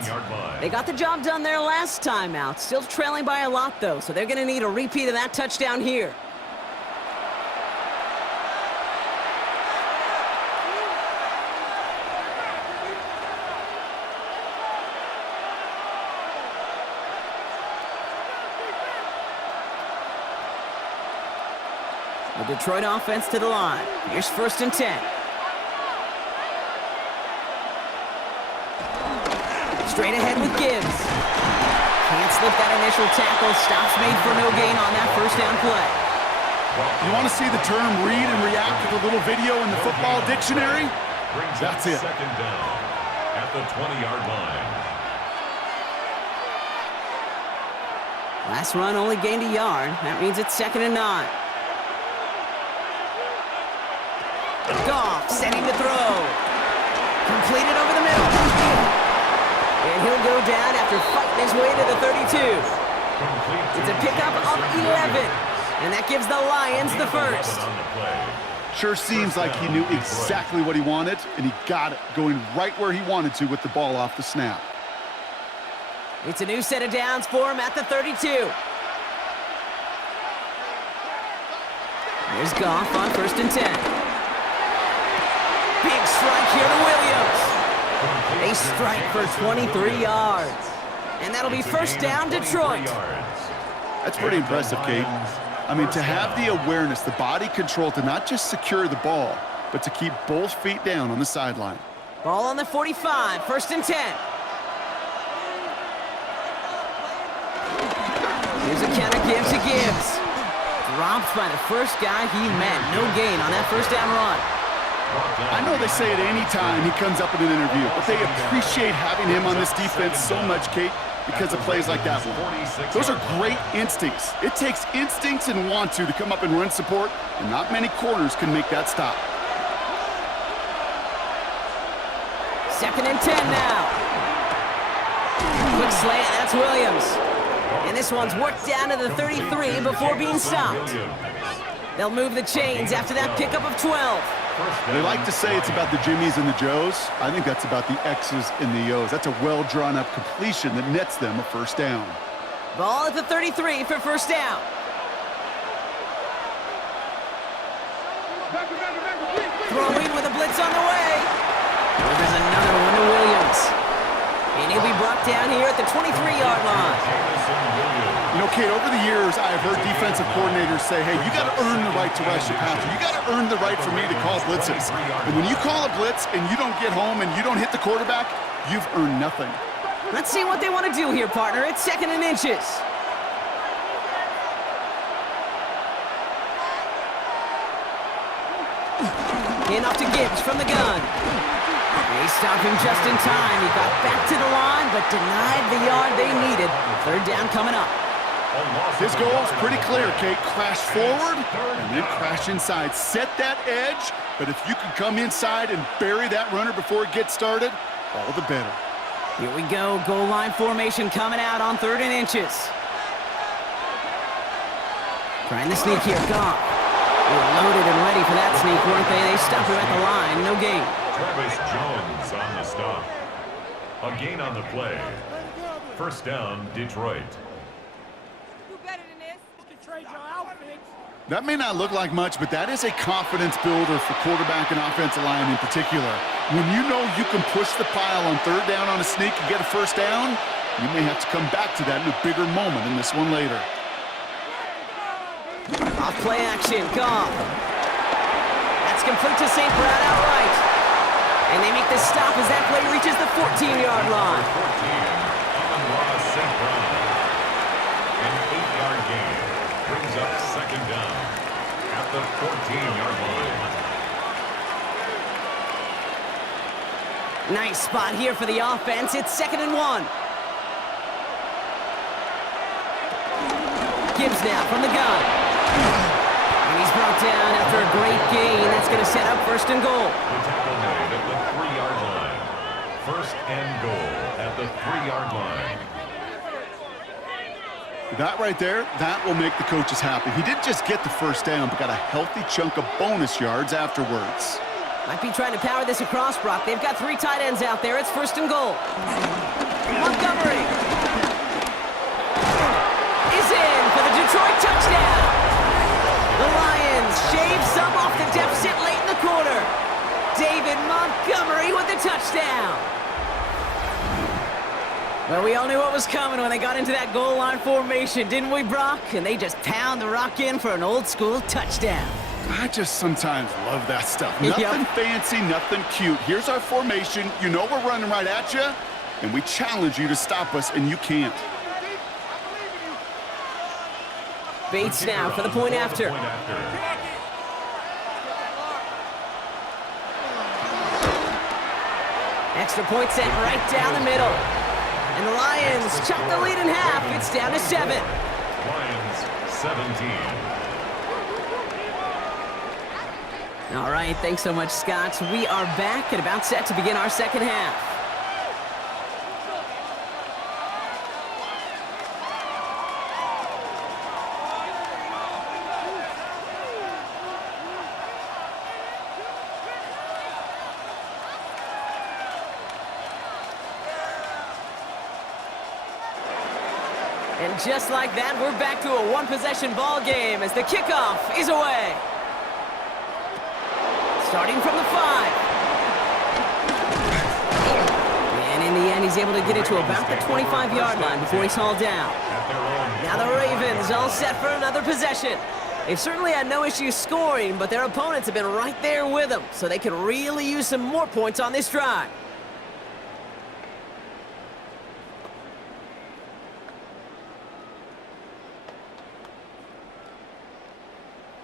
They got the job done there last time out. Still trailing by a lot, though, so they're going to need a repeat of that touchdown here. The Detroit offense to the line. Here's 1st and 10. Straight ahead with Gibbs. Can't slip that initial tackle. Stops made for no gain on that 1st down play. You want to see the term read and react with a little video in the football dictionary? That's it. 2nd down at the 20-yard line. Last run only gained a yard. That means it's 2nd and 9. Goff setting to throw. Completed over the middle. And he'll go down after fighting his way to the 32. It's a pickup of 11. And that gives the Lions the 1st. Sure seems like he knew exactly what he wanted, and he got it, going right where he wanted to with the ball off the snap. It's a new set of downs for him at the 32. Here's Goff on 1st and 10. Big strike here to Williams. A strike for 23 yards. And that'll be It's a first gain down, of 23 Detroit. yards. That's pretty And the impressive, Kate. Lions, I mean, to first have down. the awareness, the body control to not just secure the ball, but to keep both feet down on the sideline. Ball on the 45, first and 10. Here's a counter, Gibbs to Gibbs. Dropped by the first guy he met. No gain on that first down run. I know they say it any time he comes up in an interview, but they appreciate having him on this defense so much, Kate, because of plays like that one. Those are great instincts. It takes instincts and want to come up and run support, and not many corners can make that stop. Second and 10 now. Quick slant, that's Williams. And this one's worked down to the 33 before being stopped. They'll move the chains after that pickup of 12. They like to say it's about the Jimmies and the Joes. I think that's about the X's and the O's. That's a well-drawn-up completion that nets them a first down. Ball at the 33 for first down. Throwing with a blitz on the way. There's another one to Williams. And he'll be brought down here at the 23-yard line. You know, Kate, over the years, I have heard defensive coordinators say, hey, you got to earn the right to rush the passer. You got to earn the right for me to call blitzes. And when you call a blitz and you don't get home and you don't hit the quarterback, you've earned nothing. Let's see what they want to do here, partner. It's second and inches. In off to Gibbs from the gun. They stopped him just in time. He got back to the line, but denied the yard they needed. Third down coming up. His goal is pretty clear, Kate. Crash forward and then crash inside. Set that edge, but if you can come inside and bury that runner before it gets started, all the better. Here we go. Goal line formation coming out on third and inches. Trying the sneak here. Goff. They were loaded and ready for that sneak, weren't they? They stopped him at the line. No gain. Travis Jones on the stop. A gain on the play. First down, Detroit. Do better than this. You can trade your outfits. That may not look like much, but that is a confidence builder for quarterback and offensive line in particular. When you know you can push the pile on third down on a sneak and get a first down, you may have to come back to that in a bigger moment in this one later. Off play action, Goff. That's complete to St. Brown outright. And they make the stop as that play reaches the 14-yard line. 14, Amon-Ra St. Brown. An 8-yard gain brings up second down at the 14-yard line. Nice spot here for the offense. It's second and 1. Gibbs now from the gun. And he's brought down after a great gain. That's going to set up first and goal. The tackle made at the 3-yard line. First and goal at the 3-yard line. That right there, that will make the coaches happy. He didn't just get the first down, but got a healthy chunk of bonus yards afterwards. Might be trying to power this across, Brock. They've got 3 tight ends out there. It's first and goal. Montgomery is in for the Detroit touchdown. The Lions shave some off the deficit late in the quarter. David Montgomery with the touchdown. Well, we all knew what was coming when they got into that goal line formation, didn't we, Brock? And they just pound the rock in for an old-school touchdown. I just sometimes love that stuff. Yep. Nothing fancy, nothing cute. Here's our formation. You know we're running right at you, and we challenge you to stop us, and you can't. Bates now for the point after. Extra point sent right down the middle. And the Lions chop the lead in half. It's down to 7. Lions 17. All right, thanks so much, Scott. We are back and about set to begin our second half. And just like that, we're back to a one-possession ball game as the kickoff is away. Starting from the 5. And in the end, he's able to get it to about the 25-yard line before he's hauled down. Now the Ravens all set for another possession. They've certainly had no issues scoring, but their opponents have been right there with them, so they could really use some more points on this drive.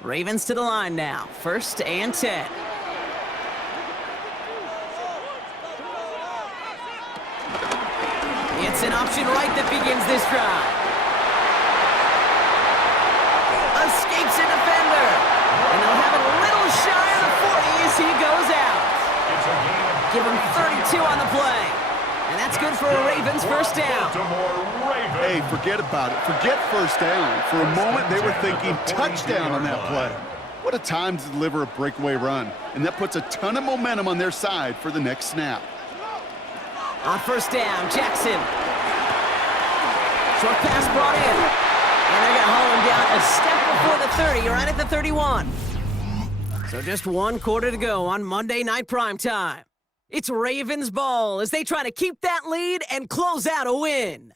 Ravens to the line now, 1st and 10. It's an option right that begins this drive. Escapes a defender. And they'll have it a little shy of the 40 as he goes out. Give him 32 on the play. And that's good for a Ravens first down. Hey, forget about it. Forget first down. For a moment, they were thinking touchdown on that play. What a time to deliver a breakaway run. And that puts a ton of momentum on their side for the next snap. On first down, Jackson. Short pass brought in. And they're going to haul him down a step before the 30, right at the 31. So just 1 quarter to go on Monday Night Primetime. It's Ravens ball as they try to keep that lead and close out a win.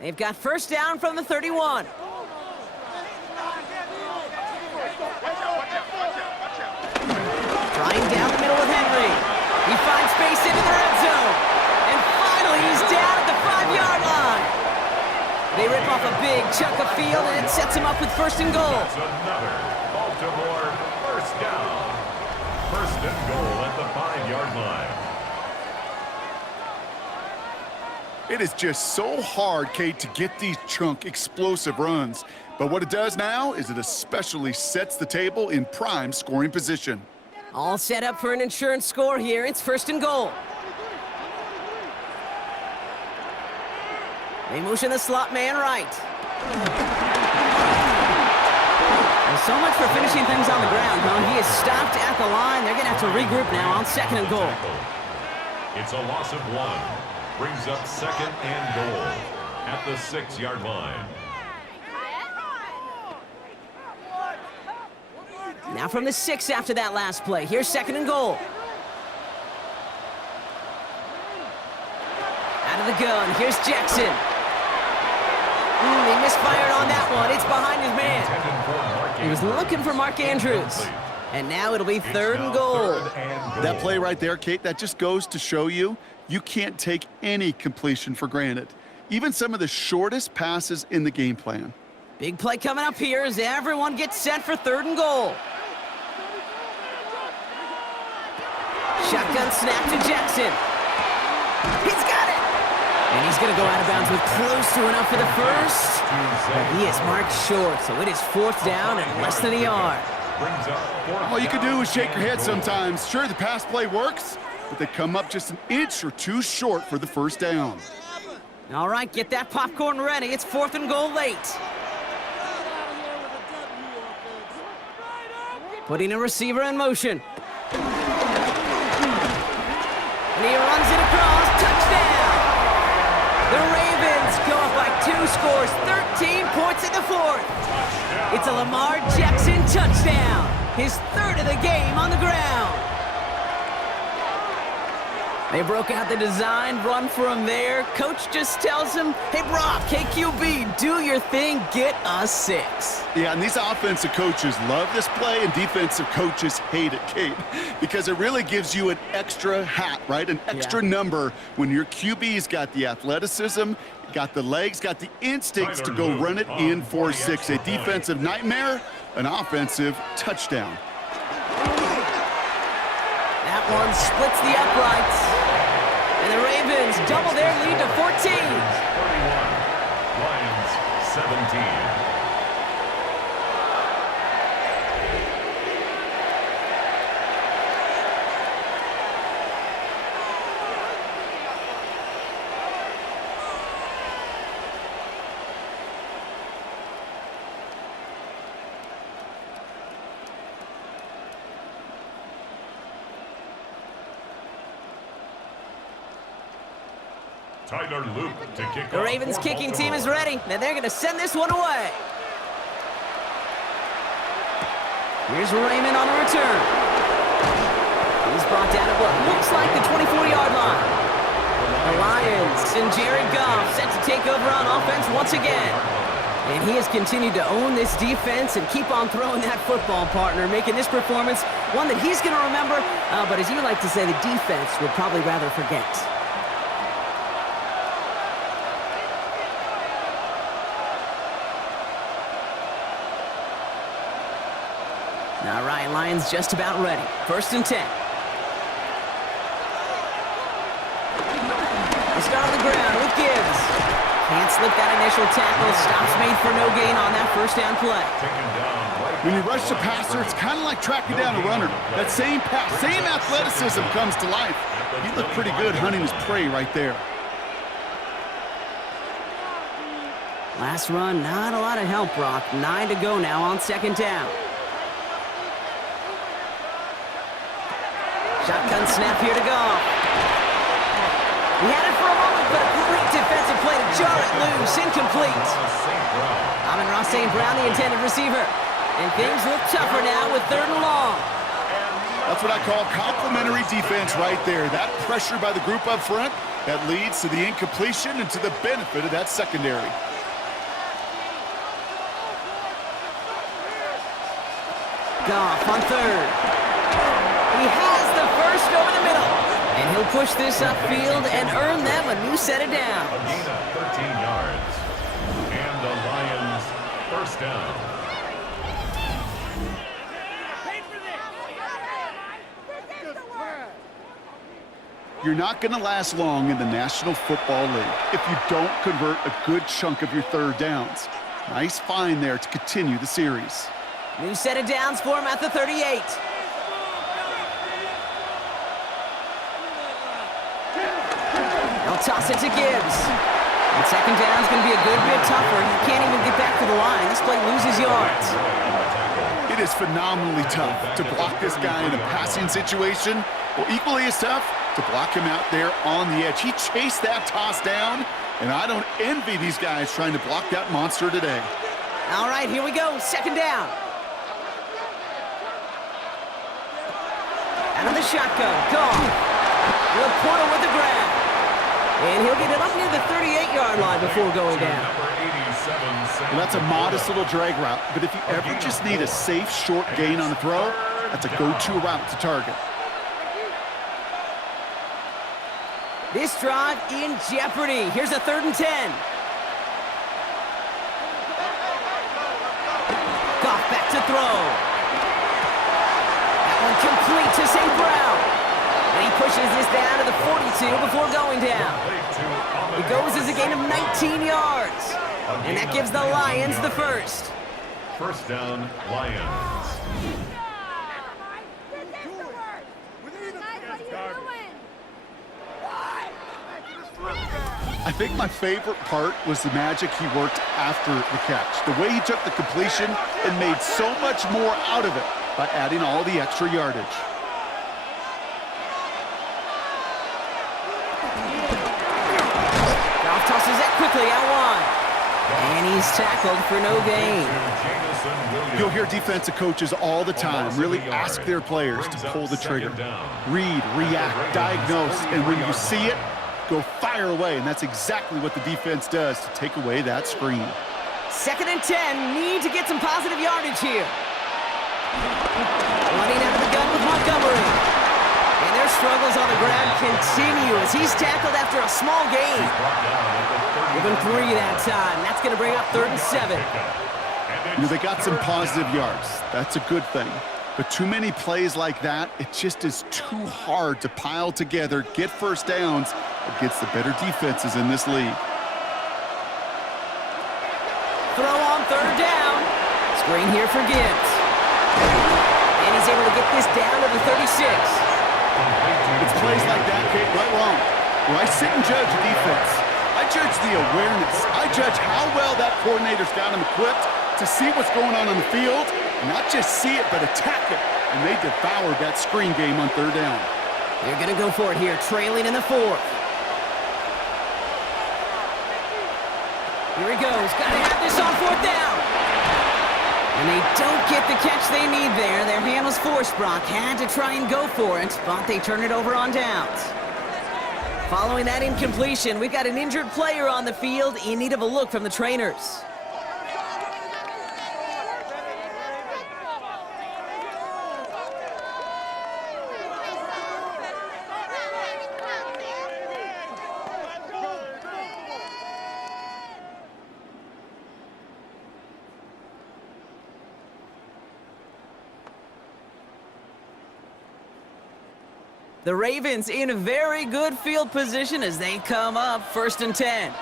They've got first down from the 31. Trying down the middle with Henry. He finds space into the red zone. And finally, he's down at the 5-yard line. They rip off a big chunk of field, and it sets him up with 1st and goal. That's another Baltimore first down. 1st and goal at the 5-yard line. It is just so hard, Kate, to get these chunk, explosive runs. But what it does now is it especially sets the table in prime scoring position. All set up for an insurance score here. It's 1st and goal. They motion the slot man right. Well, so much for finishing things on the ground, huh? He is stopped at the line. They're going to have to regroup now on 2nd and goal. It's a loss of 1. Brings up 2nd and goal at the 6-yard line. Now from the 6 after that last play. Here's 2nd and goal. Out of the gun. Here's Jackson. He misfired on that one. It's behind his man. He was looking for Mark Andrews. And now it'll be 3rd and goal. That play right there, Kate, that just goes to show you can't take any completion for granted. Even some of the shortest passes in the game plan. Big play coming up here as everyone gets set for 3rd and goal. Shotgun snap to Jackson. He's got it! And he's going to go out of bounds with close to enough for the first. But he is marked short, so it is 4th down and less than a yard. All you can do is shake your head sometimes. Sure, the pass play works, but they come up just an inch or 2 short for the first down. All right, get that popcorn ready. It's 4th and goal late. Putting a receiver in motion. And he runs it across. Touchdown! The Ravens go up by 2 scores, 13 points in the 4th. It's a Lamar Jackson touchdown. His 3rd of the game on the ground. They broke out the design run for him there. Coach just tells him, hey, Brock, KQB, do your thing, get us 6. Yeah, and these offensive coaches love this play, and defensive coaches hate it, Kate, because it really gives you an extra hat, right? An extra number when your QB's got the athleticism, got the legs, got the instincts to go run it in for 6. A defensive nightmare, an offensive touchdown. That one splits the uprights. And the Ravens double their lead to 14. 31, Lions 17. Tyler Loop to kick The off Ravens for kicking team is Baltimore. ready, and they're going to send this one away. Here's Raymond on the return. He's brought down at what looks like the 24-yard line. The Lions and Jared Goff set to take over on offense once again. And he has continued to own this defense and keep on throwing that football, partner, making this performance one that he's going to remember, but as you like to say, the defense would probably rather forget. All right, Lions just about ready. 1st and 10. They start on the ground with Gibbs. Can't slip that initial tackle. Stops made for no gain on that 1st down play. When you rush the passer, it's kind of like tracking down a runner. That same pass, same athleticism comes to life. He looked pretty good hunting his prey right there. Last run, not a lot of help, Brock. 9 to go now on 2nd down. Shotgun snap here to go. He had it for a moment, but a great defensive play to jar it loose. Incomplete. Amon-Ra St. Brown, the intended receiver. And things look tougher now with 3rd and long. That's what I call complimentary defense right there. That pressure by the group up front, that leads to the incompletion and to the benefit of that secondary. Goff on 3rd. He has the 1st over the middle. And he'll push this upfield and earn them a new set of downs. A gain of 13 yards. And the Lions 1st down. You're not going to last long in the National Football League if you don't convert a good chunk of your 3rd downs. Nice find there to continue the series. New set of downs for him at the 38. They'll toss it to Gibbs. And 2nd down is going to be a good bit tougher. He can't even get back to the line. This play loses yards. It is phenomenally tough to block this guy in a passing situation. Well, equally as tough to block him out there on the edge. He chased that toss down, and I don't envy these guys trying to block that monster today. All right, here we go. 2nd down. Out of the shotgun. Goff. Laporta with the grab. And he'll get it up near the 38-yard line before going down. Well, that's a modest little drag route, but if you ever just need a safe, short gain on a throw, that's a go-to route to target. This drive in jeopardy. Here's a 3rd and 10. Goff back to throw. That one complete to St. Brown. And he pushes this down to the 42 before going down. It goes as a gain of 19 yards. And that gives the Lions the 1st. 1st down, Lions. I think my favorite part was the magic he worked after the catch. The way he took the completion and made so much more out of it by adding all the extra yardage. Goff tosses that quickly out wide. And he's tackled for no gain. You'll hear defensive coaches all the time really ask their players to pull the trigger. Read, react, diagnose, and when you see it, go fire away. And that's exactly what the defense does to take away that screen. 2nd and 10. Need to get some positive yardage here. Running out of the gun with Montgomery. And their struggles on the ground continue as he's tackled after a small gain. Give him 3 that time. That's going to bring up 3rd and 7. You know, they got some positive yards. That's a good thing. But too many plays like that, it just is too hard to pile together, get 1st downs against the better defenses in this league. Throw on 3rd down. Screen here for Gibbs. And he's able to get this down to the 36. It's plays like that, Kate, right wrong. Where I sit and judge a defense. I judge the awareness. I judge how well that coordinator's got him equipped to see what's going on the field, not just see it, but attack it. And they devoured that screen game on 3rd down. They're going to go for it here, trailing in the 4th. Here he goes. Got to have this on 4th down. And they don't get the catch they need there. Their hand was forced, Brock. Had to try and go for it, but they turn it over on downs. Following that incompletion, we've got an injured player on the field in need of a look from the trainers. The Ravens in a very good field position as they come up 1st and 10.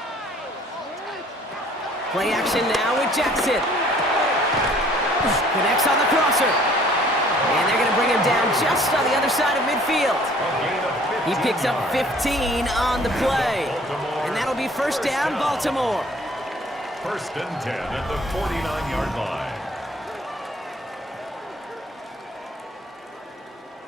Play action now with Jackson. Connects on the crosser. And they're going to bring him down just on the other side of midfield. He picks up 15 on the play. And that'll be 1st down, Baltimore. 1st and 10 at the 49-yard line.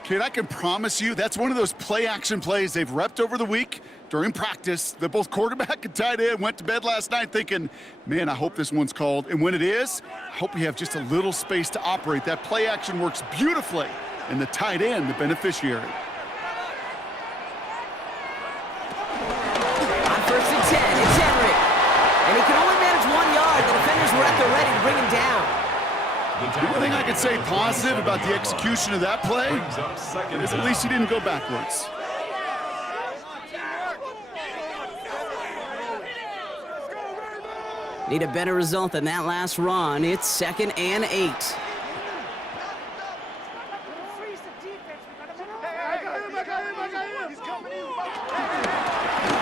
Kid, I can promise you that's one of those play-action plays they've repped over the week during practice that both quarterback and tight end went to bed last night thinking, man, I hope this one's called. And when it is, I hope we have just a little space to operate. That play-action works beautifully, and the tight end, the beneficiary. On 1st and 10, it's Henry. And he can only manage 1 yard. The defenders were at the ready to bring him down. The only thing I can say positive about the execution of that play is at least he didn't go backwards. Need a better result than that last run. It's 2nd and 8.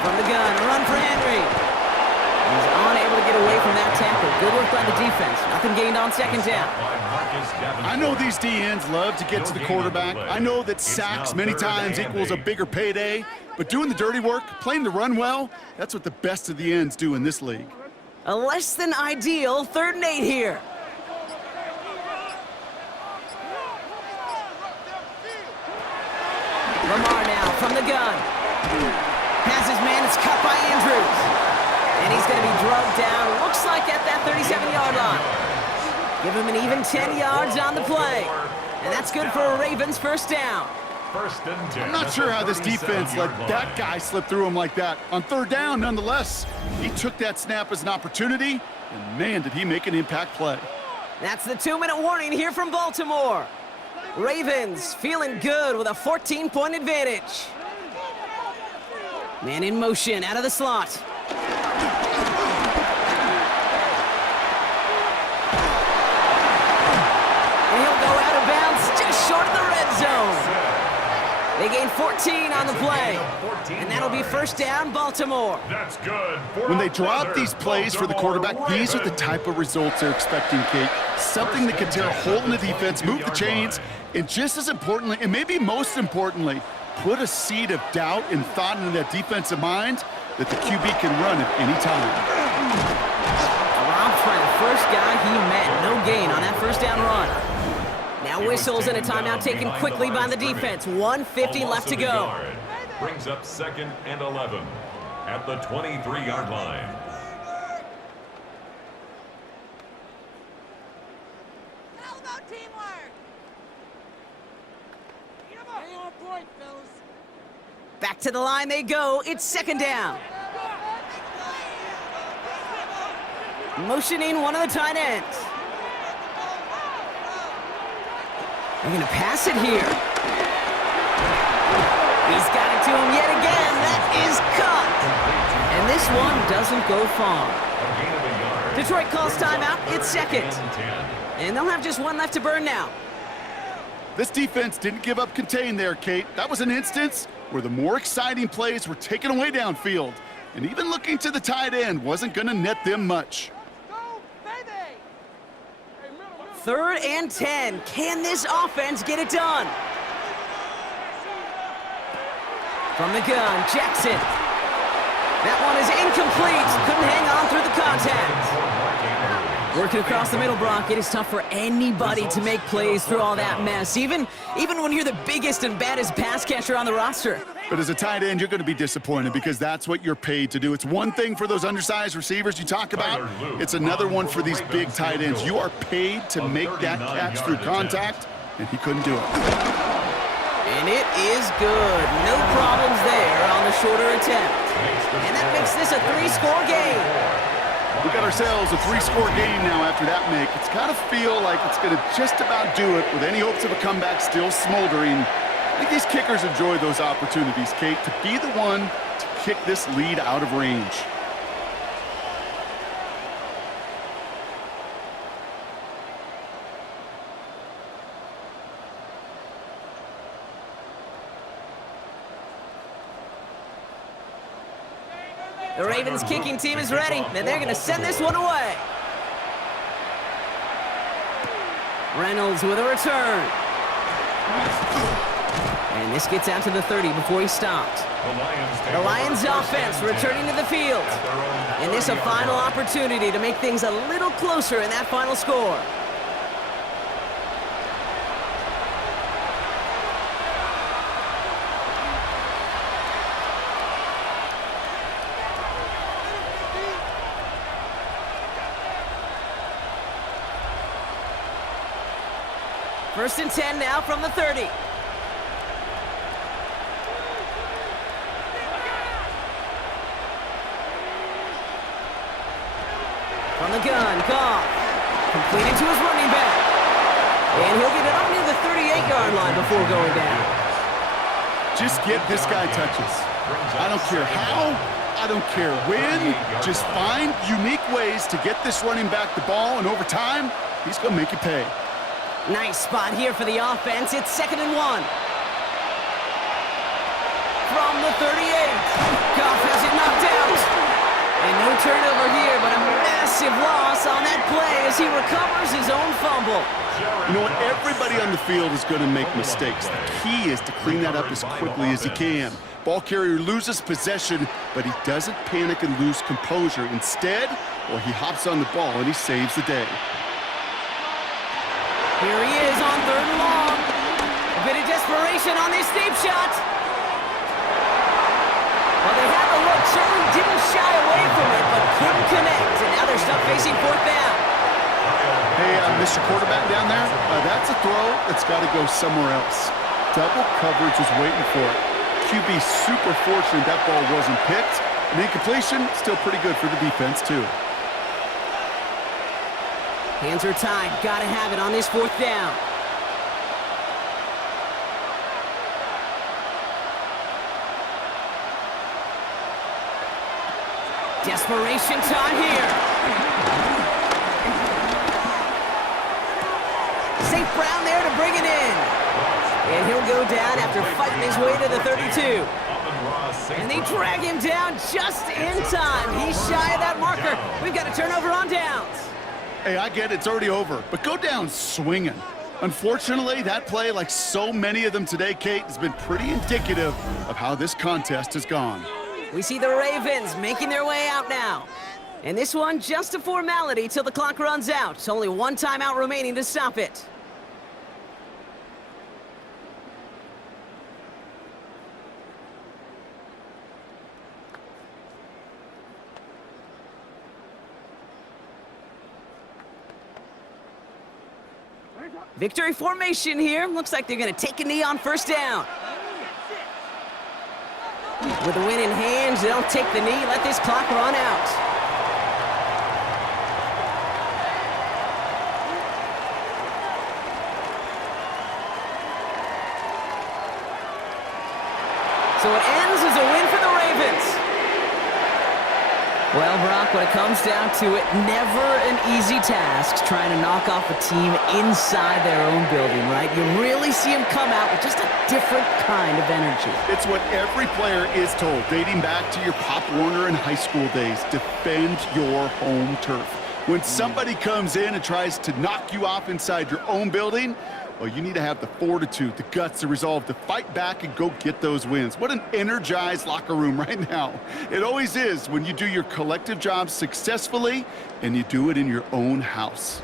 From the gun, a run for Henry. He's unable to get away from that tackle. Good work by the defense. Nothing gained on 2nd down. I know these DNs love to get to the quarterback. I know that sacks many times equals a bigger payday. But doing the dirty work, playing the run well, that's what the best of the ends do in this league. A less than ideal 3rd and 8 here. Lamar now from the gun. Has his man, it's cut by Andrews. And he's going to be drugged down, looks like at that 37-yard line. Give him an even 10 yards on the play. And that's good for a Ravens 1st down. 1st and 10. I'm not sure how this defense let that guy slip through him like that. On 3rd down, nonetheless, he took that snap as an opportunity, and man, did he make an impact play. That's the 2-minute warning here from Baltimore. Ravens feeling good with a 14-point advantage. Man in motion out of the slot. And he'll go out of bounds just short of the red zone. They gain 14 on the play. And that'll be 1st down, Baltimore. That's good. When they drop these plays for the quarterback, these are the type of results they're expecting, Kate. Something that can tear a hole in the defense, move the chains, and just as importantly, and maybe most importantly, put a seed of doubt and thought into that defensive mind that the QB can run at any time. Rob trying the first guy he met. No gain on that 1st down run. Now whistles and a timeout taken quickly by the defense. 1:50 left to go. Brings up 2nd and 11 at the 23-yard line. How about teamwork? Stay on point, fellas. Back to the line they go. It's 2nd down. Motioning one of the tight ends. They're going to pass it here. He's got it to him yet again. That is cut. And this one doesn't go far. Detroit calls timeout. It's 2nd. And they'll have just one left to burn now. This defense didn't give up contain there, Kate. That was an instance where the more exciting plays were taken away downfield. And even looking to the tight end wasn't going to net them much. 3rd and 10. Can this offense get it done? From the gun, Jackson. That one is incomplete. Couldn't hang on through the contact. Working across the middle, Brock, it is tough for anybody to make plays through all that mess, even when you're the biggest and baddest pass catcher on the roster. But as a tight end, you're going to be disappointed because that's what you're paid to do. It's one thing for those undersized receivers you talk about. It's another one for these big tight ends. You are paid to make that catch through contact, and he couldn't do it. And it is good. No problems there on the shorter attempt. And that makes this a 3-score game. We got ourselves a 3-score game now after that make. It's got to feel like it's going to just about do it with any hopes of a comeback still smoldering. I think these kickers enjoy those opportunities, Kate, to be the one to kick this lead out of range. The Ravens kicking team is ready, and they're going to send this one away. Reynolds with a return. And this gets out to the 30 before he stopped. The Lions offense returning to the field. And this a final opportunity to make things a little closer in that final score. First and 10 now from the 30. From the gun, Goff. Completed to his running back. And he'll get it up near the 38-yard line before going down. Just get this guy touches. I don't care how, I don't care when. Just find unique ways to get this running back the ball, and over time, he's going to make you pay. Nice spot here for the offense. It's 2nd and 1. From the 38. Goff has it knocked out. And no turnover here, but a massive loss on that play as he recovers his own fumble. You know what? Everybody on the field is going to make mistakes. The key is to clean that up as quickly as he can. Ball carrier loses possession, but he doesn't panic and lose composure. Instead, well, he hops on the ball and he saves the day. Here he is on 3rd and long. A bit of desperation on this deep shot. Well, they had the look, certainly didn't shy away from it, but couldn't connect. And now they're stuck facing 4th down. Hey, Mr. Quarterback down there, that's a throw that's got to go somewhere else. Double coverage was waiting for it. QB super fortunate that ball wasn't picked. And incompletion, still pretty good for the defense, too. Hands are tied. Got to have it on this 4th down. Desperation time here. St. Brown there to bring it in. And he'll go down after fighting his way to the 32. And they drag him down just in time. He's shy of that marker. We've got a turnover on downs. Hey, I get it, it's already over, but go down swinging. Unfortunately, that play, like so many of them today, Kate, has been pretty indicative of how this contest has gone. We see the Ravens making their way out now. And this one, just a formality till the clock runs out. It's only one timeout remaining to stop it. Victory formation here. Looks like they're going to take a knee on 1st down. With the win in hand, they'll take the knee, let this clock run out. So it ends as a win for the Ravens. Well, Brock, when it comes down to it, never an easy task trying to knock off a team inside their own building, right? You really see them come out with just a different kind of energy. It's what every player is told, dating back to your Pop Warner and high school days. Defend your home turf. When somebody comes in and tries to knock you off inside your own building, Well, you need to have the fortitude, the guts, the resolve to fight back and go get those wins. What an energized locker room right now. It always is when you do your collective job successfully and you do it in your own house.